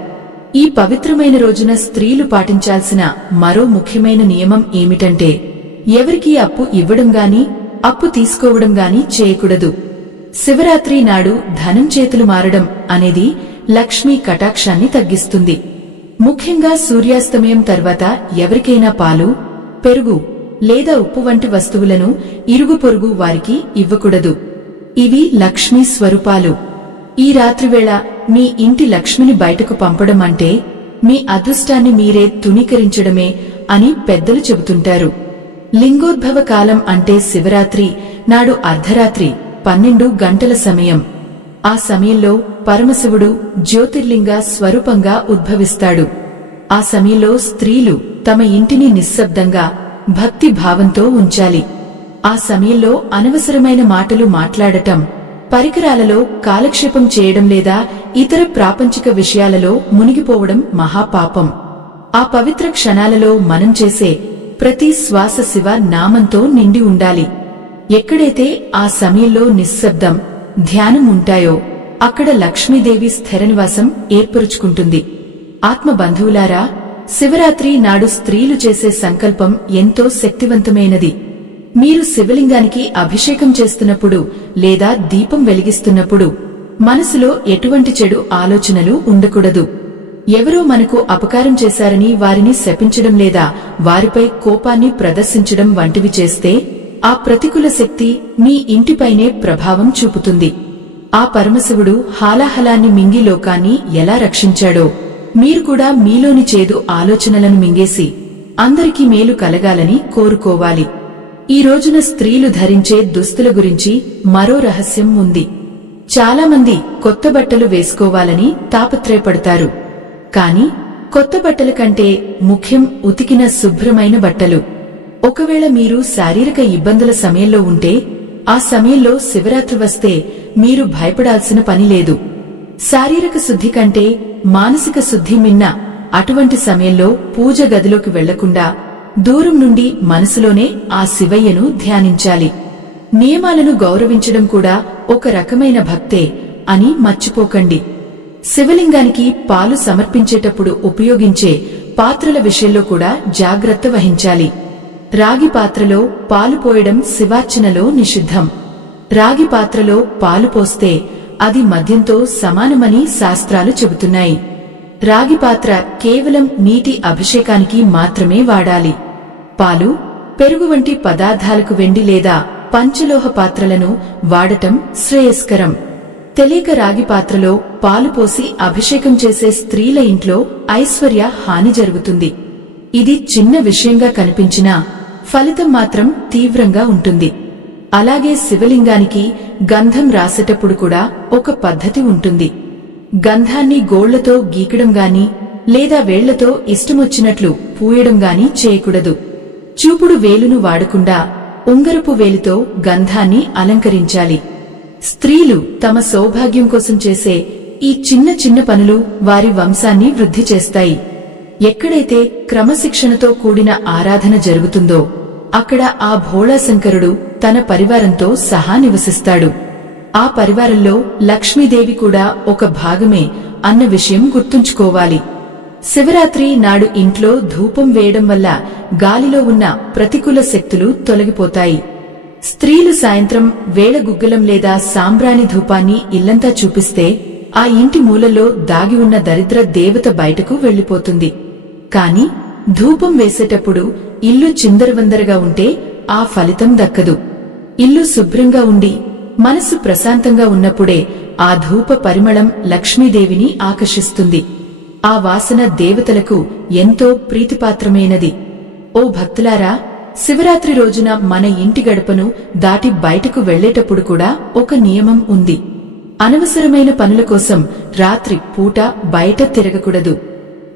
ఈ పవిత్రమైన రోజున స్త్రీలు పాటించాల్సిన మరో ముఖ్యమైన నియమం ఏమిటంటే, ఎవరికీ అప్పు ఇవ్వడం గాని అప్పు తీసుకోవడం గాని చేయకూడదు. శివరాత్రి నాడు ధనం చేతులు మారడం అనేది లక్ష్మీ కటాక్షాన్ని తగ్గిస్తుంది. ముఖ్యంగా సూర్యాస్తమయం తర్వాత ఎవరికైనా పాలు, పెరుగు లేదా ఉప్పు వంటి వస్తువులను ఇరుగు పొరుగు వారికి ఇవ్వకూడదు. ఇవి లక్ష్మీ స్వరూపాలు. ఈ రాత్రివేళ మీ ఇంటి లక్ష్మిని బయటకు పంపడం అంటే మీ అదృష్టాన్ని మీరే తునీకరించడమే అని పెద్దలు చెబుతుంటారు. లింగోద్భవ కాలం అంటే శివరాత్రి నాడు అర్ధరాత్రి 12 గంటల సమయం. ఆ సమయంలో పరమశివుడు జ్యోతిర్లింగ స్వరూపంగా ఉద్భవిస్తాడు. ఆ సమయంలో స్త్రీలు తమ ఇంటిని నిశ్శబ్దంగా భక్తి భావంతో ఉంచాలి. ఆ సమయంలో అనవసరమైన మాటలు మాట్లాడటం, పరికరాలలో కాలక్షేపం చేయడం లేదా ఇతర ప్రాపంచిక విషయాలలో మునిగిపోవడం మహాపాపం. ఆ పవిత్ర క్షణాలలో మనం చేసే ప్రతి శ్వాస శివ నామంతో నిండి ఉండాలి. ఎక్కడైతే ఆ సమయంలో నిశ్శబ్దం, ధ్యానం ఉంటాయో అక్కడ లక్ష్మీదేవి స్థిరనివాసం ఏర్పరుచుకుంటుంది. ఆత్మబంధువులారా, శివరాత్రి నాడు స్త్రీలు చేసే సంకల్పం ఎంతో శక్తివంతమైనది. మీరు శివలింగానికి అభిషేకం చేస్తున్నప్పుడు లేదా దీపం వెలిగిస్తున్నప్పుడు మనసులో ఎటువంటి చెడు ఆలోచనలు ఉండకూడదు. ఎవరో మనకు అపకారం చేశారని వారిని శపించడం లేదా వారిపై కోపాన్ని ప్రదర్శించడం వంటివి చేస్తే ఆ ప్రతికూల శక్తి మీ ఇంటిపైనే ప్రభావం చూపుతుంది. ఆ పరమశివుడు హాలాహలాన్ని మింగి లోకాన్ని ఎలా రక్షించాడో మీరు కూడా మీలోని చేదు ఆలోచనలను మింగేసి అందరికీ మేలు కలగాలని కోరుకోవాలి. ఈ రోజున స్త్రీలు ధరించే దుస్తుల గురించి మరో రహస్యం ఉంది. చాలామంది కొత్త బట్టలు వేసుకోవాలని తాపత్రయపడతారు. కాని కొత్త బట్టల కంటే ముఖ్యం ఉతికిన శుభ్రమైన బట్టలు. ఒకవేళ మీరు శారీరక ఇబ్బందుల సమయంలో ఉంటే ఆ సమయంలో శివరాత్రి వస్తే మీరు భయపడాల్సిన పని లేదు. శారీరక శుద్ధి కంటే మానసిక శుద్ధి మిన్న. అటువంటి సమయంలో పూజ గదిలోకి వెళ్లకుండా దూరం నుండి మనసులోనే ఆ శివయ్యను ధ్యానించాలి. నియమాలను గౌరవించడం కూడా ఒక రకమైన భక్తే అని మర్చిపోకండి. శివలింగానికి పాలు సమర్పించేటప్పుడు ఉపయోగించే పాత్రల విషయంలో కూడా జాగ్రత్త వహించాలి. రాగి పాత్రలో పాలు పోయడం శివార్చనలో నిషిద్ధం. రాగి పాత్రలో పాలు పోస్తే అది మద్యంతో సమానమని శాస్త్రాలు చెబుతున్నాయి. రాగి పాత్ర కేవలం నీటి అభిషేకానికి మాత్రమే వాడాలి. పాలు, పెరుగు వంటి పదార్థాలకు వెండి లేదా పంచలోహ పాత్రలను వాడటం శ్రేయస్కరం. తెలియక రాగి పాత్రలో పాలు పోసి అభిషేకం చేసే స్త్రీల ఇంట్లో ఐశ్వర్య హాని జరుగుతుంది. ఇది చిన్న విషయంగా కనిపించినా ఫలితం మాత్రం తీవ్రంగా ఉంటుంది. అలాగే శివలింగానికి గంధం రాసేటప్పుడు కూడా ఒక పద్ధతి ఉంటుంది. గంధాన్ని గోళ్లతో గీకడం గాని లేదా వేళ్లతో ఇష్టమొచ్చినట్లు పూయడం గాని చేయకూడదు. చూపుడు వేలును వాడకుండా ఉంగరపు వేలితో గంధాన్ని అలంకరించాలి. స్త్రీలు తమ సౌభాగ్యం కోసం చేసే ఈ చిన్న చిన్న పనులు వారి వంశాన్ని వృద్ధి చేస్తాయి. ఎక్కడైతే క్రమశిక్షణతో కూడిన ఆరాధన జరుగుతుందో అక్కడ ఆ భోళాశంకరుడు తన పరివారంతో సహా నివసిస్తాడు. ఆ పరివారంలో లక్ష్మీదేవి కూడా ఒక భాగమే అన్న విషయం గుర్తుంచుకోవాలి. శివరాత్రి నాడు ఇంట్లో ధూపం వేయడం వల్ల గాలిలో ఉన్న ప్రతికూల శక్తులు తొలగిపోతాయి. స్త్రీలు సాయంత్రం వేళ గుగ్గిలం లేదా సాంబ్రాణి ధూపాన్ని ఇల్లంతా చూపిస్తే ఆ ఇంటి మూలలో దాగి ఉన్న దరిద్ర దేవత బయటకు వెళ్లిపోతుంది. కాని ధూపం వేసేటప్పుడు ఇల్లు చిందరవందరగా ఉంటే ఆ ఫలితం దక్కదు. ఇల్లు శుభ్రంగా ఉండి మనసు ప్రశాంతంగా ఉన్నప్పుడే ఆ ధూప పరిమళం లక్ష్మీదేవిని ఆకర్షిస్తుంది. ఆ వాసన దేవతలకు ఎంతో ప్రీతిపాత్రమైనది. ఓ భక్తులారా, శివరాత్రి రోజున మన ఇంటి గడపను దాటి బయటకు వెళ్లేటప్పుడు కూడా ఒక నియమం ఉంది. అనవసరమైన పనుల కోసం రాత్రి పూట బయట తిరగకూడదు.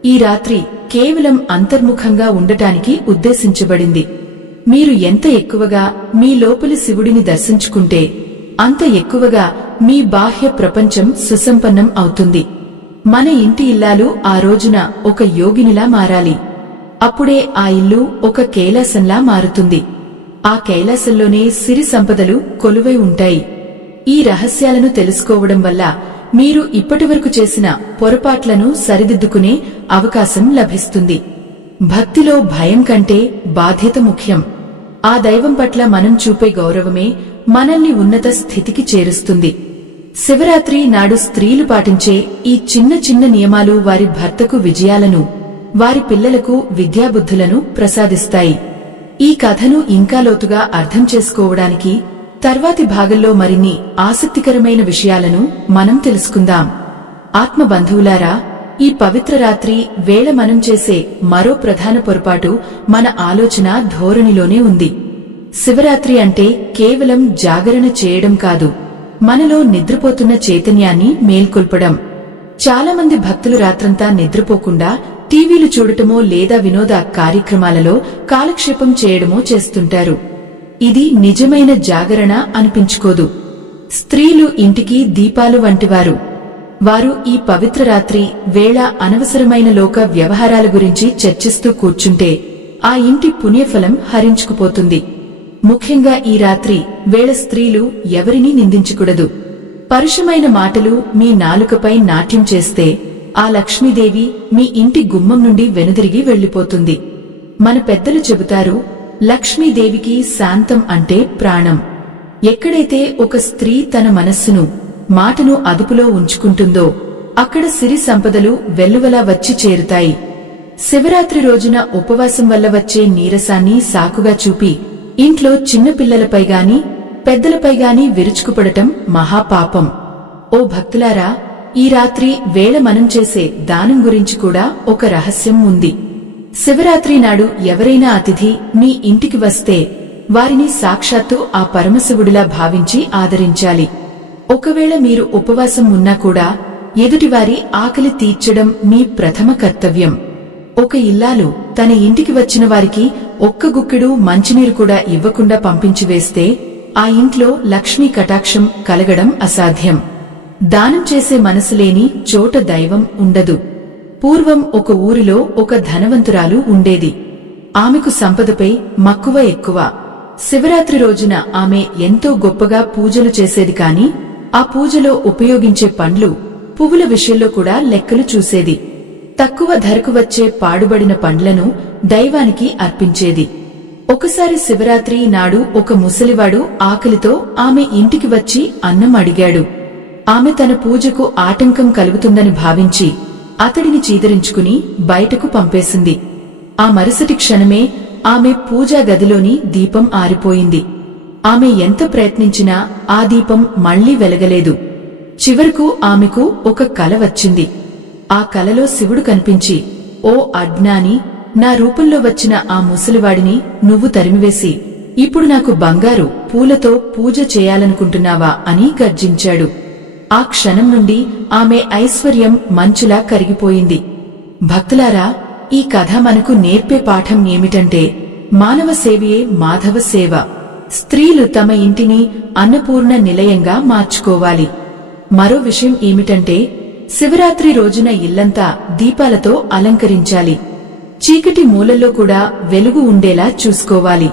ఈ రాత్రి కేవలం అంతర్ముఖంగా ఉండటానికి ఉద్దేశించబడింది. మీరు ఎంత ఎక్కువగా మీ లోపలి శివుడిని దర్శించుకుంటే అంత ఎక్కువగా మీ బాహ్య ప్రపంచం సుసంపన్నం అవుతుంది. మన ఇంటి ఇల్లాలు ఆ రోజున ఒక యోగినిలా మారాలి. అప్పుడే ఆ ఇల్లు ఒక కైలాసంలా మారుతుంది. ఆ కైలాసంలోనే సిరి సంపదలు కొలువై ఉంటాయి. ఈ రహస్యాలను తెలుసుకోవడం వల్ల మీరు ఇప్పటివరకు చేసిన పొరపాట్లను సరిదిద్దుకునే అవకాశం లభిస్తుంది. భక్తిలో భయం కంటే బాధ్యత ముఖ్యం. ఆ దైవం పట్ల మనం చూపే గౌరవమే మనల్ని ఉన్నత స్థితికి చేరుస్తుంది. శివరాత్రి నాడు స్త్రీలు పాటించే ఈ చిన్న చిన్న నియమాలు వారి భర్తకు విజయాలను, వారి పిల్లలకు విద్యాబుద్ధులను ప్రసాదిస్తాయి. ఈ కథను ఇంకా లోతుగా అర్థం చేసుకోవడానికి తర్వాతి భాగంలో మరిన్ని ఆసక్తికరమైన విషయాలను మనం తెలుసుకుందాం. ఆత్మబంధువులారా, ఈ పవిత్ర రాత్రి వేళ మనం చేసే మరో ప్రధాన పొరపాటు మన ఆలోచన ధోరణిలోనే ఉంది. శివరాత్రి అంటే కేవలం జాగరణ చేయడం కాదు, మనలో నిద్రపోతున్న చైతన్యాన్ని మేల్కొల్పడం. చాలామంది భక్తులు రాత్రంతా నిద్రపోకుండా టీవీలు చూడటమో లేదా వినోద కార్యక్రమాలలో కాలక్షేపం చేయడమో చేస్తుంటారు. ఇది నిజమైన జాగరణ అనిపించుకోదు. స్త్రీలు ఇంటికి దీపాలు వంటివారు. వారు ఈ పవిత్ర రాత్రి వేళ అనవసరమైన లోక వ్యవహారాల గురించి చర్చిస్తూ కూర్చుంటే ఆ ఇంటి పుణ్యఫలం హరించుకుపోతుంది. ముఖ్యంగా ఈ రాత్రి వేళ స్త్రీలు ఎవరినీ నిందించకూడదు. పరుషమైన మాటలు మీ నాలుకపై నాట్యం చేస్తే ఆ లక్ష్మీదేవి మీ ఇంటి గుమ్మం నుండి వెనుదిరిగి వెళ్లిపోతుంది. మన పెద్దలు చెబుతారు, లక్ష్మీదేవికి శాంతం అంటే ప్రాణం. ఎక్కడైతే ఒక స్త్రీ తన మనస్సును, మాటను అదుపులో ఉంచుకుంటుందో అక్కడ సిరి సంపదలు వెల్లువలా వచ్చి చేరుతాయి. శివరాత్రి రోజున ఉపవాసం వల్ల వచ్చే నీరసాన్ని సాకుగా చూపి ఇంట్లో చిన్నపిల్లలపై గాని పెద్దలపై గాని విరుచుకుపడటం మహాపాపం. ఓ భక్తులారా, ఈ రాత్రి వేళ మనం చేసే దానం గురించి కూడా ఒక రహస్యం ఉంది. శివరాత్రి నాడు ఎవరైనా అతిథి మీ ఇంటికి వస్తే వారిని సాక్షాత్తు ఆ పరమశివుడిలా భావించి ఆదరించాలి. ఒకవేళ మీరు ఉపవాసం ఉన్నా కూడా ఎదుటివారి ఆకలి తీర్చడం మీ ప్రథమ కర్తవ్యం. ఒక ఇల్లాలు తన ఇంటికి వచ్చిన వారికి ఒక్క గుక్కెడు మంచినీరు కూడా ఇవ్వకుండా పంపించివేస్తే ఆ ఇంట్లో లక్ష్మీ కటాక్షం కలగడం అసాధ్యం. దానం చేసే మనసు లేని చోట దైవం ఉండదు. పూర్వం ఒక ఊరిలో ఒక ధనవంతురాలు ఉండేది. ఆమెకు సంపదపై మక్కువ ఎక్కువ. శివరాత్రి రోజున ఆమె ఎంతో గొప్పగా పూజలు చేసేది, కాని ఆ పూజలో ఉపయోగించే పండ్లు, పువ్వుల విషయంలో కూడా లెక్కలు చూసేది. తక్కువ ధరకు వచ్చే పాడుబడిన పండ్లను దైవానికి అర్పించేది. ఒకసారి శివరాత్రి నాడు ఒక ముసలివాడు ఆకలితో ఆమె ఇంటికి వచ్చి అన్నం అడిగాడు. ఆమె తన పూజకు ఆటంకం కలుగుతుందని భావించి అతడిని చీదరించుకుని బయటకు పంపేసింది. ఆ మరుసటి క్షణమే ఆమె పూజా గదిలోని దీపం ఆరిపోయింది. ఆమె ఎంత ప్రయత్నించినా ఆ దీపం మళ్లీ వెలగలేదు. చివరకు ఆమెకు ఒక కల వచ్చింది. ఆ కలలో శివుడు కనిపించి, ఓ అజ్ఞాని, నా రూపంలో వచ్చిన ఆ ముసలివాడిని నువ్వు తరిమివేసి ఇప్పుడు నాకు బంగారు పూలతో పూజ చేయాలనుకుంటున్నావా అని గర్జించాడు. ఆ క్షణం నుండి ఆమె ఐశ్వర్యం మంచులా కరిగిపోయింది. భక్తులారా, ఈ కథ మనకు నేర్పే పాఠం ఏమిటంటే మానవ సేవయే మాధవ సేవ. స్త్రీలు తమ ఇంటిని అన్నపూర్ణ నిలయంగా మార్చుకోవాలి. మరో విషయం ఏమిటంటే శివరాత్రి రోజున ఇల్లంతా దీపాలతో అలంకరించాలి. చీకటి మూలల్లో కూడా వెలుగు ఉండేలా చూసుకోవాలి.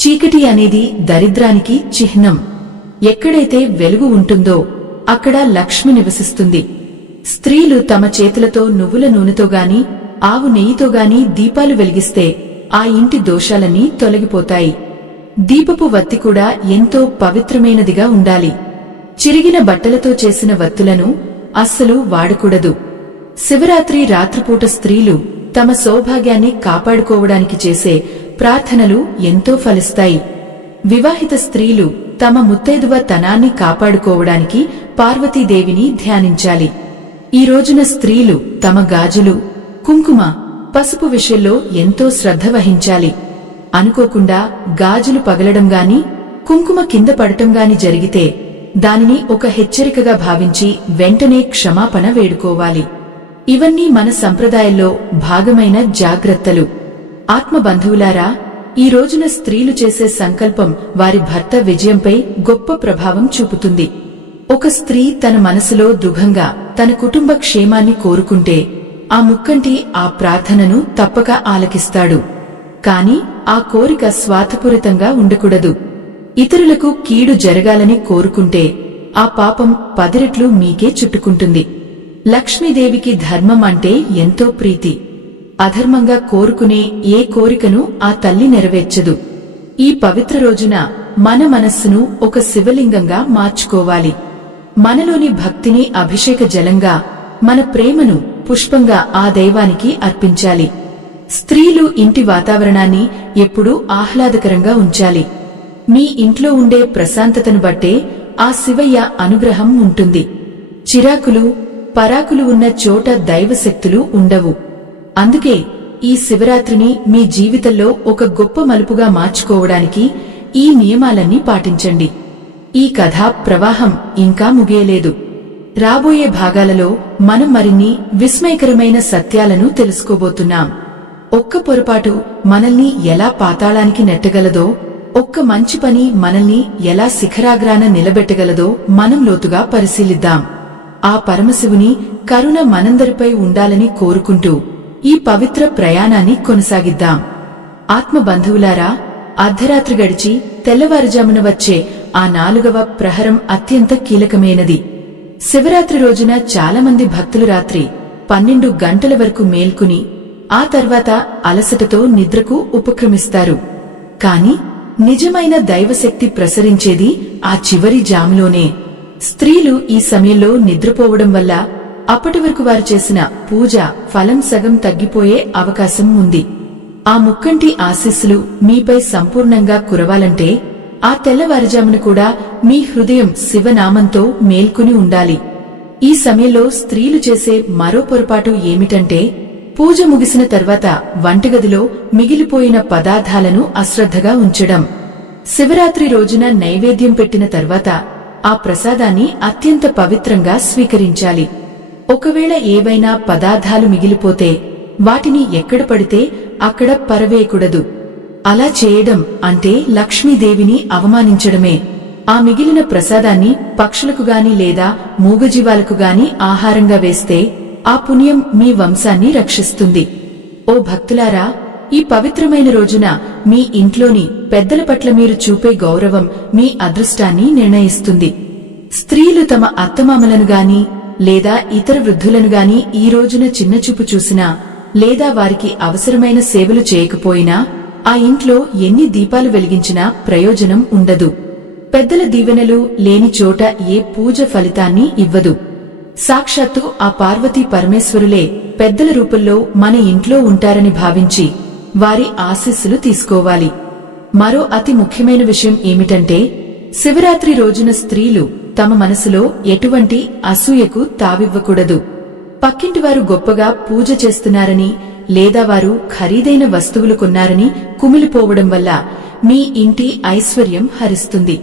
చీకటి అనేది దరిద్రానికి చిహ్నం. ఎక్కడైతే వెలుగు ఉంటుందో అక్కడ లక్ష్మి నివసిస్తుంది. స్త్రీలు తమ చేతులతో నువ్వుల నూనెతో గాని ఆవు నెయ్యితో గాని దీపాలు వెలిగిస్తే ఆ ఇంటి దోషాలన్నీ తొలగిపోతాయి. దీపపు వత్తి కూడా ఎంతో పవిత్రమైనదిగా ఉండాలి. చిరిగిన బట్టలతో చేసిన వత్తులను అస్సలు వాడకూడదు. శివరాత్రి రాత్రిపూట స్త్రీలు తమ సౌభాగ్యాన్ని కాపాడుకోవడానికి చేసే ప్రార్థనలు ఎంతో ఫలిస్తాయి. వివాహిత స్త్రీలు తమ ముత్తైదువ తనాన్ని కాపాడుకోవడానికి పార్వతీదేవిని ధ్యానించాలి. ఈ రోజున స్త్రీలు తమ గాజులు, కుంకుమ, పసుపు విషయంలో ఎంతో శ్రద్ధ వహించాలి. అనుకోకుండా గాజులు పగలడం గాని కుంకుమ కింద పడటం గాని జరిగితే దానిని ఒక హెచ్చరికగా భావించి వెంటనే క్షమాపణ వేడుకోవాలి. ఇవన్నీ మన సంప్రదాయంలో భాగమైన జాగ్రత్తలు. ఆత్మబంధువులారా, ఈ రోజున స్త్రీలు చేసే సంకల్పం వారి భర్త విజయంపై గొప్ప ప్రభావం చూపుతుంది. ఒక స్త్రీ తన మనసులో దృఢంగా తన కుటుంబ క్షేమాన్ని కోరుకుంటే ఆ ముక్కంటి ఆ ప్రార్థనను తప్పక ఆలకిస్తాడు. కాని ఆ కోరిక స్వార్థపూరితంగా ఉండకూడదు. ఇతరులకు కీడు జరగాలని కోరుకుంటే ఆ పాపం 10 రెట్లు మీకే చుట్టుకుంటుంది. లక్ష్మీదేవికి ధర్మం అంటే ఎంతో ప్రీతి. అధర్మంగా కోరుకునే ఏ కోరికను ఆ తల్లి నెరవేర్చదు. ఈ పవిత్ర రోజున మన మనస్సును ఒక శివలింగంగా మార్చుకోవాలి. మనలోని భక్తిని అభిషేక జలంగా, మన ప్రేమను పుష్పంగా ఆ దైవానికి అర్పించాలి. స్త్రీలు ఇంటి వాతావరణాన్ని ఎప్పుడూ ఆహ్లాదకరంగా ఉంచాలి. మీ ఇంట్లో ఉండే ప్రశాంతతను బట్టే ఆ శివయ్య అనుగ్రహం ఉంటుంది. చిరాకులు, పరాకులు ఉన్న చోట దైవశక్తులు ఉండవు. అందుకే ఈ శివరాత్రిని మీ జీవితంలో ఒక గొప్ప మలుపుగా మార్చుకోవడానికి ఈ నియమాలన్నీ పాటించండి. ఈ కథా ప్రవాహం ఇంకా ముగియలేదు. రాబోయే భాగాలలో మనం మరిన్ని విస్మయకరమైన సత్యాలను తెలుసుకోబోతున్నాం. ఒక్క పొరపాటు మనల్ని ఎలా పాతాళానికి నెట్టగలదో, ఒక్క మంచి పని మనల్ని ఎలా శిఖరాగ్రాన నిలబెట్టగలదో మనం లోతుగా పరిశీలిద్దాం. ఆ పరమశివుని కరుణ మనందరిపై ఉండాలని కోరుకుంటూ ఈ పవిత్ర ప్రయాణాన్ని కొనసాగిద్దాం. ఆత్మబంధువులారా, అర్ధరాత్రి గడిచి తెల్లవారుజామున వచ్చే ఆ 4వ ప్రహరం అత్యంత కీలకమైనది. శివరాత్రి రోజున చాలామంది భక్తులు రాత్రి 12 గంటల వరకు మేల్కుని ఆ తర్వాత అలసటతో నిద్రకు ఉపక్రమిస్తారు. కాని నిజమైన దైవశక్తి ప్రసరించేది ఆ చివరి జాములోనే. స్త్రీలు ఈ సమయంలో నిద్రపోవడం వల్ల అప్పటి వరకు వారు చేసిన పూజ ఫలం సగం తగ్గిపోయే అవకాశం ఉంది. ఆ ముక్కంటి ఆశీస్సులు మీపై సంపూర్ణంగా కురవాలంటే ఆ తెల్లవారుజామున కూడా మీ హృదయం శివనామంతో మేల్కొని ఉండాలి. ఈ సమయంలో స్త్రీలు చేసే మరో పొరపాటు ఏమిటంటే, పూజ ముగిసిన తర్వాత వంటగదిలో మిగిలిపోయిన పదార్థాలను అశ్రద్ధగా ఉంచడం. శివరాత్రి రోజున నైవేద్యం పెట్టిన తర్వాత ఆ ప్రసాదాన్ని అత్యంత పవిత్రంగా స్వీకరించాలి. ఒకవేళ ఏవైనా పదార్థాలు మిగిలిపోతే వాటిని ఎక్కడ పడితే అక్కడ పరవేయకూడదు. అలా చేయడం అంటే లక్ష్మీదేవిని అవమానించడమే. ఆ మిగిలిన ప్రసాదాన్ని పక్షులకు గాని లేదా మూగజీవాలకు గాని ఆహారంగా వేస్తే ఆ పుణ్యం మీ వంశాన్ని రక్షిస్తుంది. ఓ భక్తులారా, ఈ పవిత్రమైన రోజున మీ ఇంట్లోని పెద్దల పట్ల మీరు చూపే గౌరవం మీ అదృష్టాన్ని నిర్ణయిస్తుంది. స్త్రీలు తమ అత్తమామలను గాని లేదా ఇతర వృద్ధులను గాని ఈ రోజున చిన్నచూపు చూసినా లేదా వారికి అవసరమైన సేవలు చేయకపోయినా ఆ ఇంట్లో ఎన్ని దీపాలు వెలిగించినా ప్రయోజనం ఉండదు. పెద్దల దీవెనలు లేని చోట ఏ పూజ ఫలితాన్ని ఇవ్వదు. సాక్షాత్తు ఆ పార్వతీ పరమేశ్వరులే పెద్దల రూపంలో మన ఇంట్లో ఉంటారని భావించి వారి ఆశీస్సులు తీసుకోవాలి. మరో అతి ముఖ్యమైన విషయం ఏమిటంటే, శివరాత్రి రోజున స్త్రీలు తమ మనసులో ఎటువంటి అసూయకు తావివ్వకూడదు. పక్కింటివారు గొప్పగా పూజ చేస్తున్నారని లేదా వారు ఖరీదైన వస్తువులు కొన్నారని కుమిలిపోవడం వల్ల మీ ఇంటి ఐశ్వర్యం హరిస్తుంది.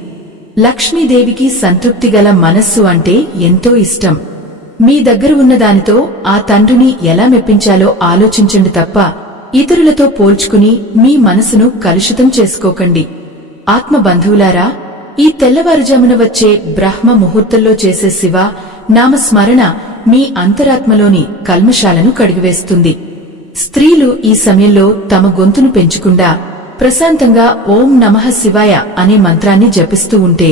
లక్ష్మీదేవికి సంతృప్తిగల మనస్సు అంటే ఎంతో ఇష్టం. మీ దగ్గర ఉన్న దానితో ఆ తండ్రిని ఎలా మెప్పించాలో ఆలోచించండి తప్ప ఇతరులతో పోల్చుకుని మీ మనసును కలుషితం చేసుకోకండి. ఆత్మబంధువులారా, ఈ తెల్లవారుజామున వచ్చే బ్రహ్మ ముహూర్తంలో చేసే శివ నామస్మరణ మీ అంతరాత్మలోని కల్మషాలను కడిగివేస్తుంది. స్త్రీలు ఈ సమయంలో తమ గొంతును పెంచకుండా ప్రశాంతంగా ఓం నమః శివాయ అనే మంత్రాన్ని జపిస్తూ ఉంటే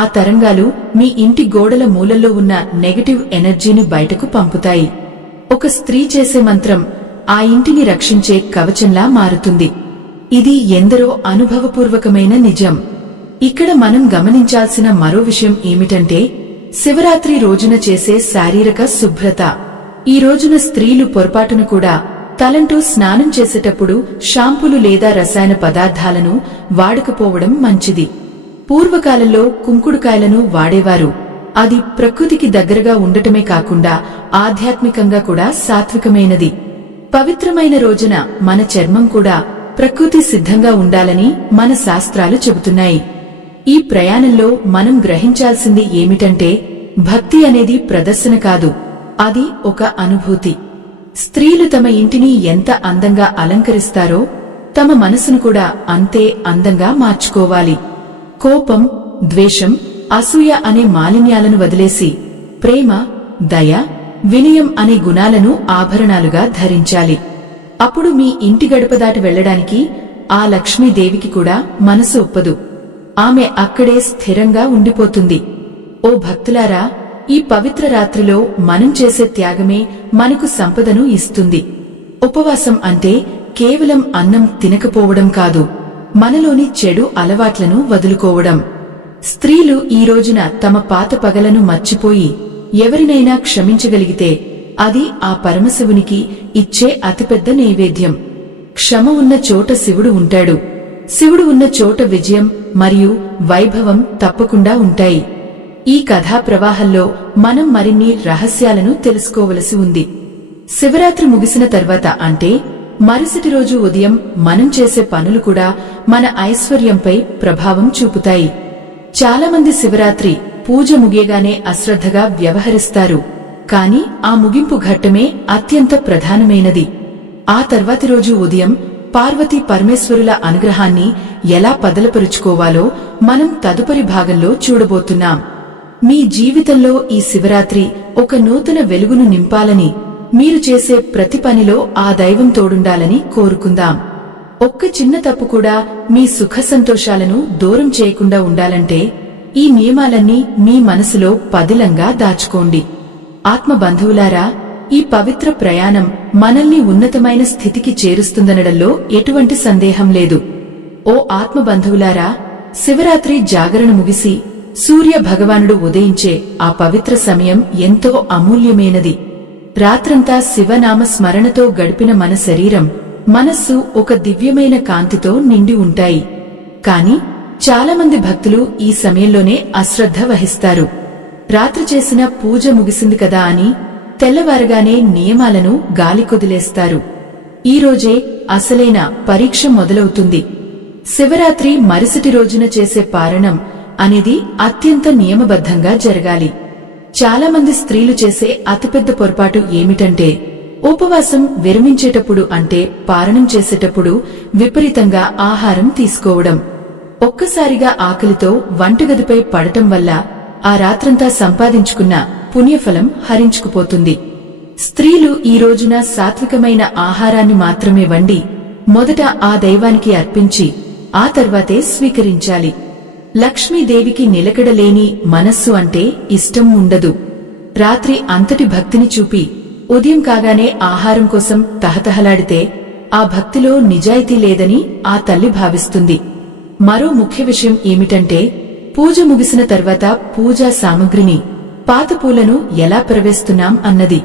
ఆ తరంగాలు మీ ఇంటి గోడల మూలల్లో ఉన్న నెగటివ్ ఎనర్జీని బయటకు పంపుతాయి. ఒక స్త్రీ చేసే మంత్రం ఆ ఇంటిని రక్షించే కవచంలా మారుతుంది. ఇది ఎందరో అనుభవపూర్వకమైన నిజం. ఇక్కడ మనం గమనించాల్సిన మరో విషయం ఏమిటంటే, శివరాత్రి రోజున చేసే శారీరక శుభ్రత. ఈ రోజున స్త్రీలు పొరపాటును కూడా తలంటూ స్నానం చేసేటప్పుడు షాంపూలు లేదా రసాయన పదార్థాలను వాడకపోవడం మంచిది. పూర్వకాలంలో కుంకుడుకాయలను వాడేవారు. అది ప్రకృతికి దగ్గరగా ఉండటమే కాకుండా ఆధ్యాత్మికంగా కూడా సాత్వికమైనది. పవిత్రమైన రోజున మన చర్మం కూడా ప్రకృతి సిద్ధంగా ఉండాలని మన శాస్త్రాలు చెబుతున్నాయి. ఈ ప్రయాణంలో మనం గ్రహించాల్సింది ఏమిటంటే, భక్తి అనేది ప్రదర్శన కాదు, అది ఒక అనుభూతి. స్త్రీలు తమ ఇంటిని ఎంత అందంగా అలంకరిస్తారో తమ మనసును కూడా అంతే అందంగా మార్చుకోవాలి. కోపం, ద్వేషం, అసూయ అనే మాలిన్యాలను వదిలేసి ప్రేమ, దయ, వినయం అనే గుణాలను ఆభరణాలుగా ధరించాలి. అప్పుడు మీ ఇంటి గడప దాటి వెళ్లడానికి ఆ లక్ష్మీదేవికి కూడా మనసు ఒప్పదు. ఆమె అక్కడే స్థిరంగా ఉండిపోతుంది. ఓ భక్తులారా, ఈ పవిత్ర రాత్రిలో మనం చేసే త్యాగమే మనకు సంపదను ఇస్తుంది. ఉపవాసం అంటే కేవలం అన్నం తినకపోవడం కాదు, మనలోని చెడు అలవాట్లను వదులుకోవడం. స్త్రీలు ఈ రోజున తమ పాత పగలను మర్చిపోయి ఎవరినైనా క్షమించగలిగితే అది ఆ పరమశివునికి ఇచ్చే అతిపెద్ద నైవేద్యం. క్షమ ఉన్న చోట శివుడు ఉంటాడు. శివుడు ఉన్న చోట విజయం మరియు వైభవం తప్పకుండా ఉంటాయి. ఈ కథా ప్రవాహంలో మనం మరిన్ని రహస్యాలను తెలుసుకోవలసి ఉంది. శివరాత్రి ముగిసిన తర్వాత అంటే మరుసటి రోజు ఉదయం మనం చేసే పనులు కూడా మన ఐశ్వర్యంపై ప్రభావం చూపుతాయి. చాలామంది శివరాత్రి పూజ ముగియగానే అశ్రద్ధగా వ్యవహరిస్తారు. కాని ఆ ముగింపు ఘట్టమే అత్యంత ప్రధానమైనది. ఆ తర్వాతి రోజు ఉదయం పార్వతీ పరమేశ్వరుల అనుగ్రహాన్ని ఎలా పదలపరుచుకోవాలో మనం తదుపరి భాగంలో చూడబోతున్నాం. మీ జీవితంలో ఈ శివరాత్రి ఒక నూతన వెలుగును నింపాలని, మీరు చేసే ప్రతి పనిలో ఆ దైవం తోడుండాలని కోరుకుందాం. ఒక్క చిన్న తప్పు కూడా మీ సుఖ సంతోషాలను దూరం చేయకుండా ఉండాలంటే ఈ నియమాలన్నీ మీ మనసులో పదిలంగా దాచుకోండి. ఆత్మ బంధువులారా, ఈ పవిత్ర ప్రయాణం మనల్ని ఉన్నతమైన స్థితికి చేరుస్తుందనడంలో ఎటువంటి సందేహం లేదు. ఓ ఆత్మ బంధువులారా, శివరాత్రి జాగరణ ముగిసి సూర్య భగవానుడు ఉదయించే ఆ పవిత్ర సమయం ఎంతో అమూల్యమైనది. రాత్రంతా శివనామ స్మరణతో గడిపిన మన శరీరం, మనస్సు ఒక దివ్యమైన కాంతితో నిండి ఉంటాయి. కాని చాలామంది భక్తులు ఈ సమయంలోనే అశ్రద్ధ వహిస్తారు. రాత్రి చేసిన పూజ ముగిసింది కదా అని తెల్లవారగానే నియమాలను గాలికొదిలేస్తారు. ఈరోజే అసలైన పరీక్ష మొదలవుతుంది. శివరాత్రి మరుసటి రోజున చేసే పారణం అనేది అత్యంత నియమబద్ధంగా జరగాలి. చాలామంది స్త్రీలు చేసే అతిపెద్ద పొరపాటు ఏమిటంటే ఉపవాసం విరమించేటప్పుడు అంటే పారణం చేసేటప్పుడు విపరీతంగా ఆహారం తీసుకోవడం. ఒక్కసారిగా ఆకలితో వంటగదిపై పడటం వల్ల ఆ రాత్రంతా సంపాదించుకున్న పుణ్యఫలం హరించుకుపోతుంది. స్త్రీలు ఈ రోజున సాత్వికమైన ఆహారాన్ని మాత్రమే వండి మొదట ఆ దైవానికి అర్పించి ఆ తర్వాతే స్వీకరించాలి. లక్ష్మీదేవికి నిలకడలేని మనస్సు అంటే ఇష్టం ఉండదు. రాత్రి అంతటి భక్తిని చూపి ఉదయం కాగానే ఆహారం కోసం తహతహలాడితే ఆ భక్తిలో నిజాయితీ లేదని ఆ తల్లి భావిస్తుంది. మరో ముఖ్య విషయం ఏమిటంటే పూజ ముగిసిన తర్వాత పూజా సామగ్రిని, పాత పూలను ఎలా పరవేస్తున్నాం అన్నది.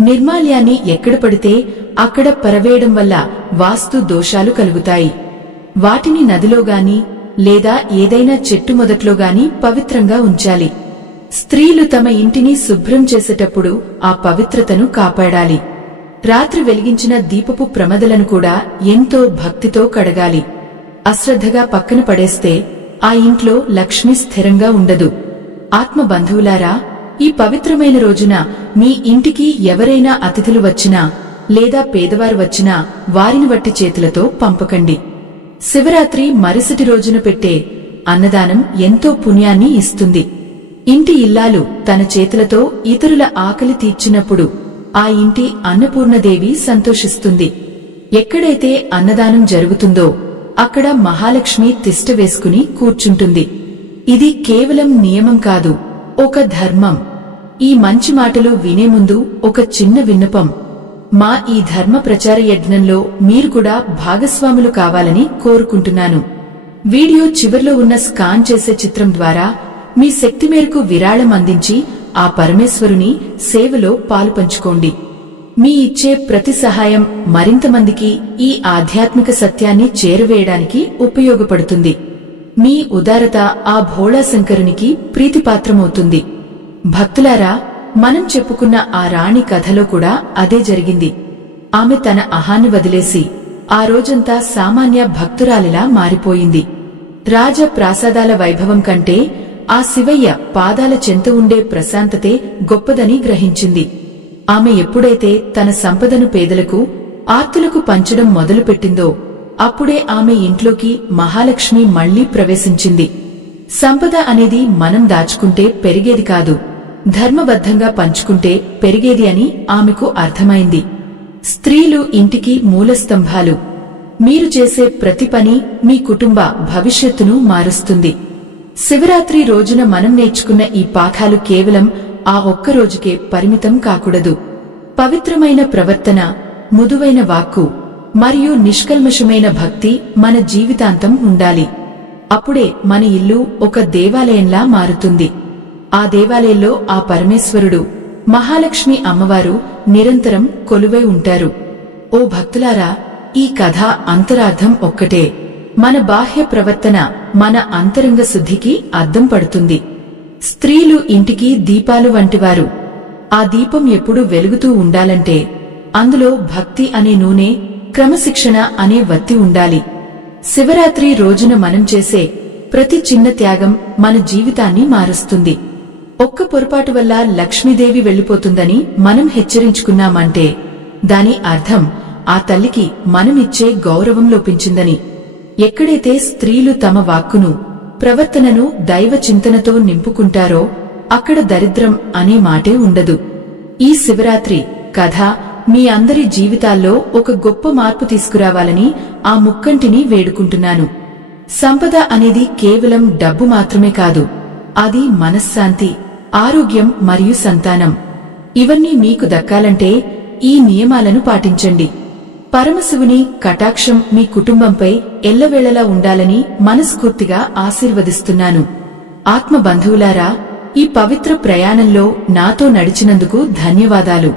నిర్మాల్యాన్ని ఎక్కడ పడితే అక్కడ పరవేయడం వల్ల వాస్తు దోషాలు కలుగుతాయి. వాటిని నదిలోగాని లేదా ఏదైనా చెట్టు మొదట్లోగాని పవిత్రంగా ఉంచాలి. స్త్రీలు తమ ఇంటిని శుభ్రం చేసేటప్పుడు ఆ పవిత్రతను కాపాడాలి. రాత్రి వెలిగించిన దీపపు ప్రమదలను కూడా ఎంతో భక్తితో కడగాలి. అశ్రద్ధగా పక్కన పడేస్తే ఆ ఇంట్లో లక్ష్మి స్థిరంగా ఉండదు. ఆత్మ బంధువులారా, ఈ పవిత్రమైన రోజున మీ ఇంటికి ఎవరైనా అతిథులు వచ్చినా లేదా పేదవారు వచ్చినా వారిని వట్టి చేతులతో పంపకండి. శివరాత్రి మరుసటి రోజున పెట్టే అన్నదానం ఎంతో పుణ్యాన్ని ఇస్తుంది. ఇంటి ఇల్లాలు తన చేతులతో ఇతరుల ఆకలి తీర్చినప్పుడు ఆ ఇంటి అన్నపూర్ణదేవి సంతోషిస్తుంది. ఎక్కడైతే అన్నదానం జరుగుతుందో అక్కడ మహాలక్ష్మి తిష్ట వేసుకుని కూర్చుంటుంది. ఇది కేవలం నియమం కాదు, ఒక ధర్మం. ఈ మంచి మాటలు వినే ముందు ఒక చిన్న విన్నపం. మా ఈ ధర్మ ప్రచార యజ్ఞంలో మీరు కూడా భాగస్వాములు కావాలని కోరుకుంటున్నాను. వీడియో చివర్లో ఉన్న స్కాన్ చేసే చిత్రం ద్వారా మీ శక్తి మేరకు విరాళం అందించి ఆ పరమేశ్వరుని సేవలో పాలుపంచుకోండి. మీ ఇచ్చే ప్రతి సహాయం మరింత మందికి ఈ ఆధ్యాత్మిక సత్యాన్ని చేరువేయడానికి ఉపయోగపడుతుంది. మీ ఉదారత ఆ భోళాశంకరునికి ప్రీతిపాత్రమవుతుంది. భక్తులారా, మనం చెప్పుకున్న ఆ రాణి కథలో కూడా అదే జరిగింది. ఆమె తన అహాన్ని వదిలేసి ఆ రోజంతా సామాన్య భక్తురాలిలా మారిపోయింది. రాజ ప్రాసాదాల వైభవం కంటే ఆ శివయ్య పాదాల చెంత ఉండే ప్రశాంతతే గొప్పదని గ్రహించింది. ఆమె ఎప్పుడైతే తన సంపదను పేదలకు, ఆర్తులకు పంచడం మొదలుపెట్టిందో అప్పుడే ఆమె ఇంట్లోకి మహాలక్ష్మి మళ్లీ ప్రవేశించింది. సంపద అనేది మనం దాచుకుంటే పెరిగేది కాదు, ధర్మబద్ధంగా పంచుకుంటే పెరిగేది అని ఆమెకు అర్థమైంది. స్త్రీలు ఇంటికి మూలస్తంభాలు. మీరు చేసే ప్రతి పని మీ కుటుంబ భవిష్యత్తును మారుస్తుంది. శివరాత్రి రోజున మనం నేర్చుకున్న ఈ పాఠాలు కేవలం ఆ ఒక్క రోజుకే పరిమితం కాకూడదు. పవిత్రమైన ప్రవర్తన, మృదువైన వాక్కు మరియు నిష్కల్మషమైన భక్తి మన జీవితాంతం ఉండాలి. అప్పుడే మన ఇల్లు ఒక దేవాలయంలా మారుతుంది. ఆ దేవాలయంలో ఆ పరమేశ్వరుడు, మహాలక్ష్మి అమ్మవారు నిరంతరం కొలువై ఉంటారు. ఓ భక్తులారా, ఈ కథ అంతరార్థం ఒక్కటే. మన బాహ్య ప్రవర్తన మన అంతరంగ శుద్ధికి అద్దం పడుతుంది. స్త్రీలు ఇంటికి దీపాలు వంటివారు. ఆ దీపం ఎప్పుడూ వెలుగుతూ ఉండాలంటే అందులో భక్తి అనే నూనె, క్రమశిక్షణ అనే వత్తి ఉండాలి. శివరాత్రి రోజున మనం చేసే ప్రతి చిన్న త్యాగం మన జీవితాన్ని మారుస్తుంది. ఒక్క పొరపాటు వల్ల లక్ష్మీదేవి వెళ్లిపోతుందని మనం హెచ్చరించుకున్నామంటే దాని అర్థం ఆ తల్లికి మనమిచ్చే గౌరవం లోపించిందని. ఎక్కడైతే స్త్రీలు తమ వాక్కును, ప్రవర్తనను దైవ చింతనతో నింపుకుంటారో అక్కడ దరిద్రం అనే మాటే ఉండదు. ఈ శివరాత్రి కథ మీ అందరి జీవితాల్లో ఒక గొప్ప మార్పు తీసుకురావాలని ఆ ముక్కంటిని వేడుకుంటున్నాను. సంపద అనేది కేవలం డబ్బు మాత్రమే కాదు, అది మనశ్శాంతి, ఆరోగ్యం మరియు సంతానం. ఇవన్నీ మీకు దక్కాలంటే ఈ నియమాలను పాటించండి. పరమశివుని కటాక్షం మీ కుటుంబంపై ఎల్లవేళలా ఉండాలని మనస్ఫూర్తిగా ఆశీర్వదిస్తున్నాను. ఆత్మ బంధువులారా, ఈ పవిత్ర ప్రయాణంలో నాతో నడిచినందుకు ధన్యవాదాలు.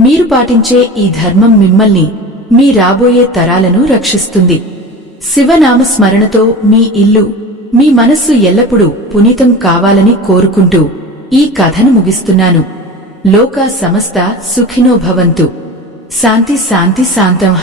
మీరు పాటించే ఈ ధర్మం మిమ్మల్ని, మీ రాబోయే తరాలను రక్షిస్తుంది. శివనామ స్మరణతో మీ ఇల్లు, మీ మనస్సు ఎల్లప్పుడూ పునీతం కావాలని కోరుకుంటూ ఈ కథను ముగిస్తున్నాను. లోకా సమస్త సుఖినో భవంతు. శాంతి శాంతి శాంతం.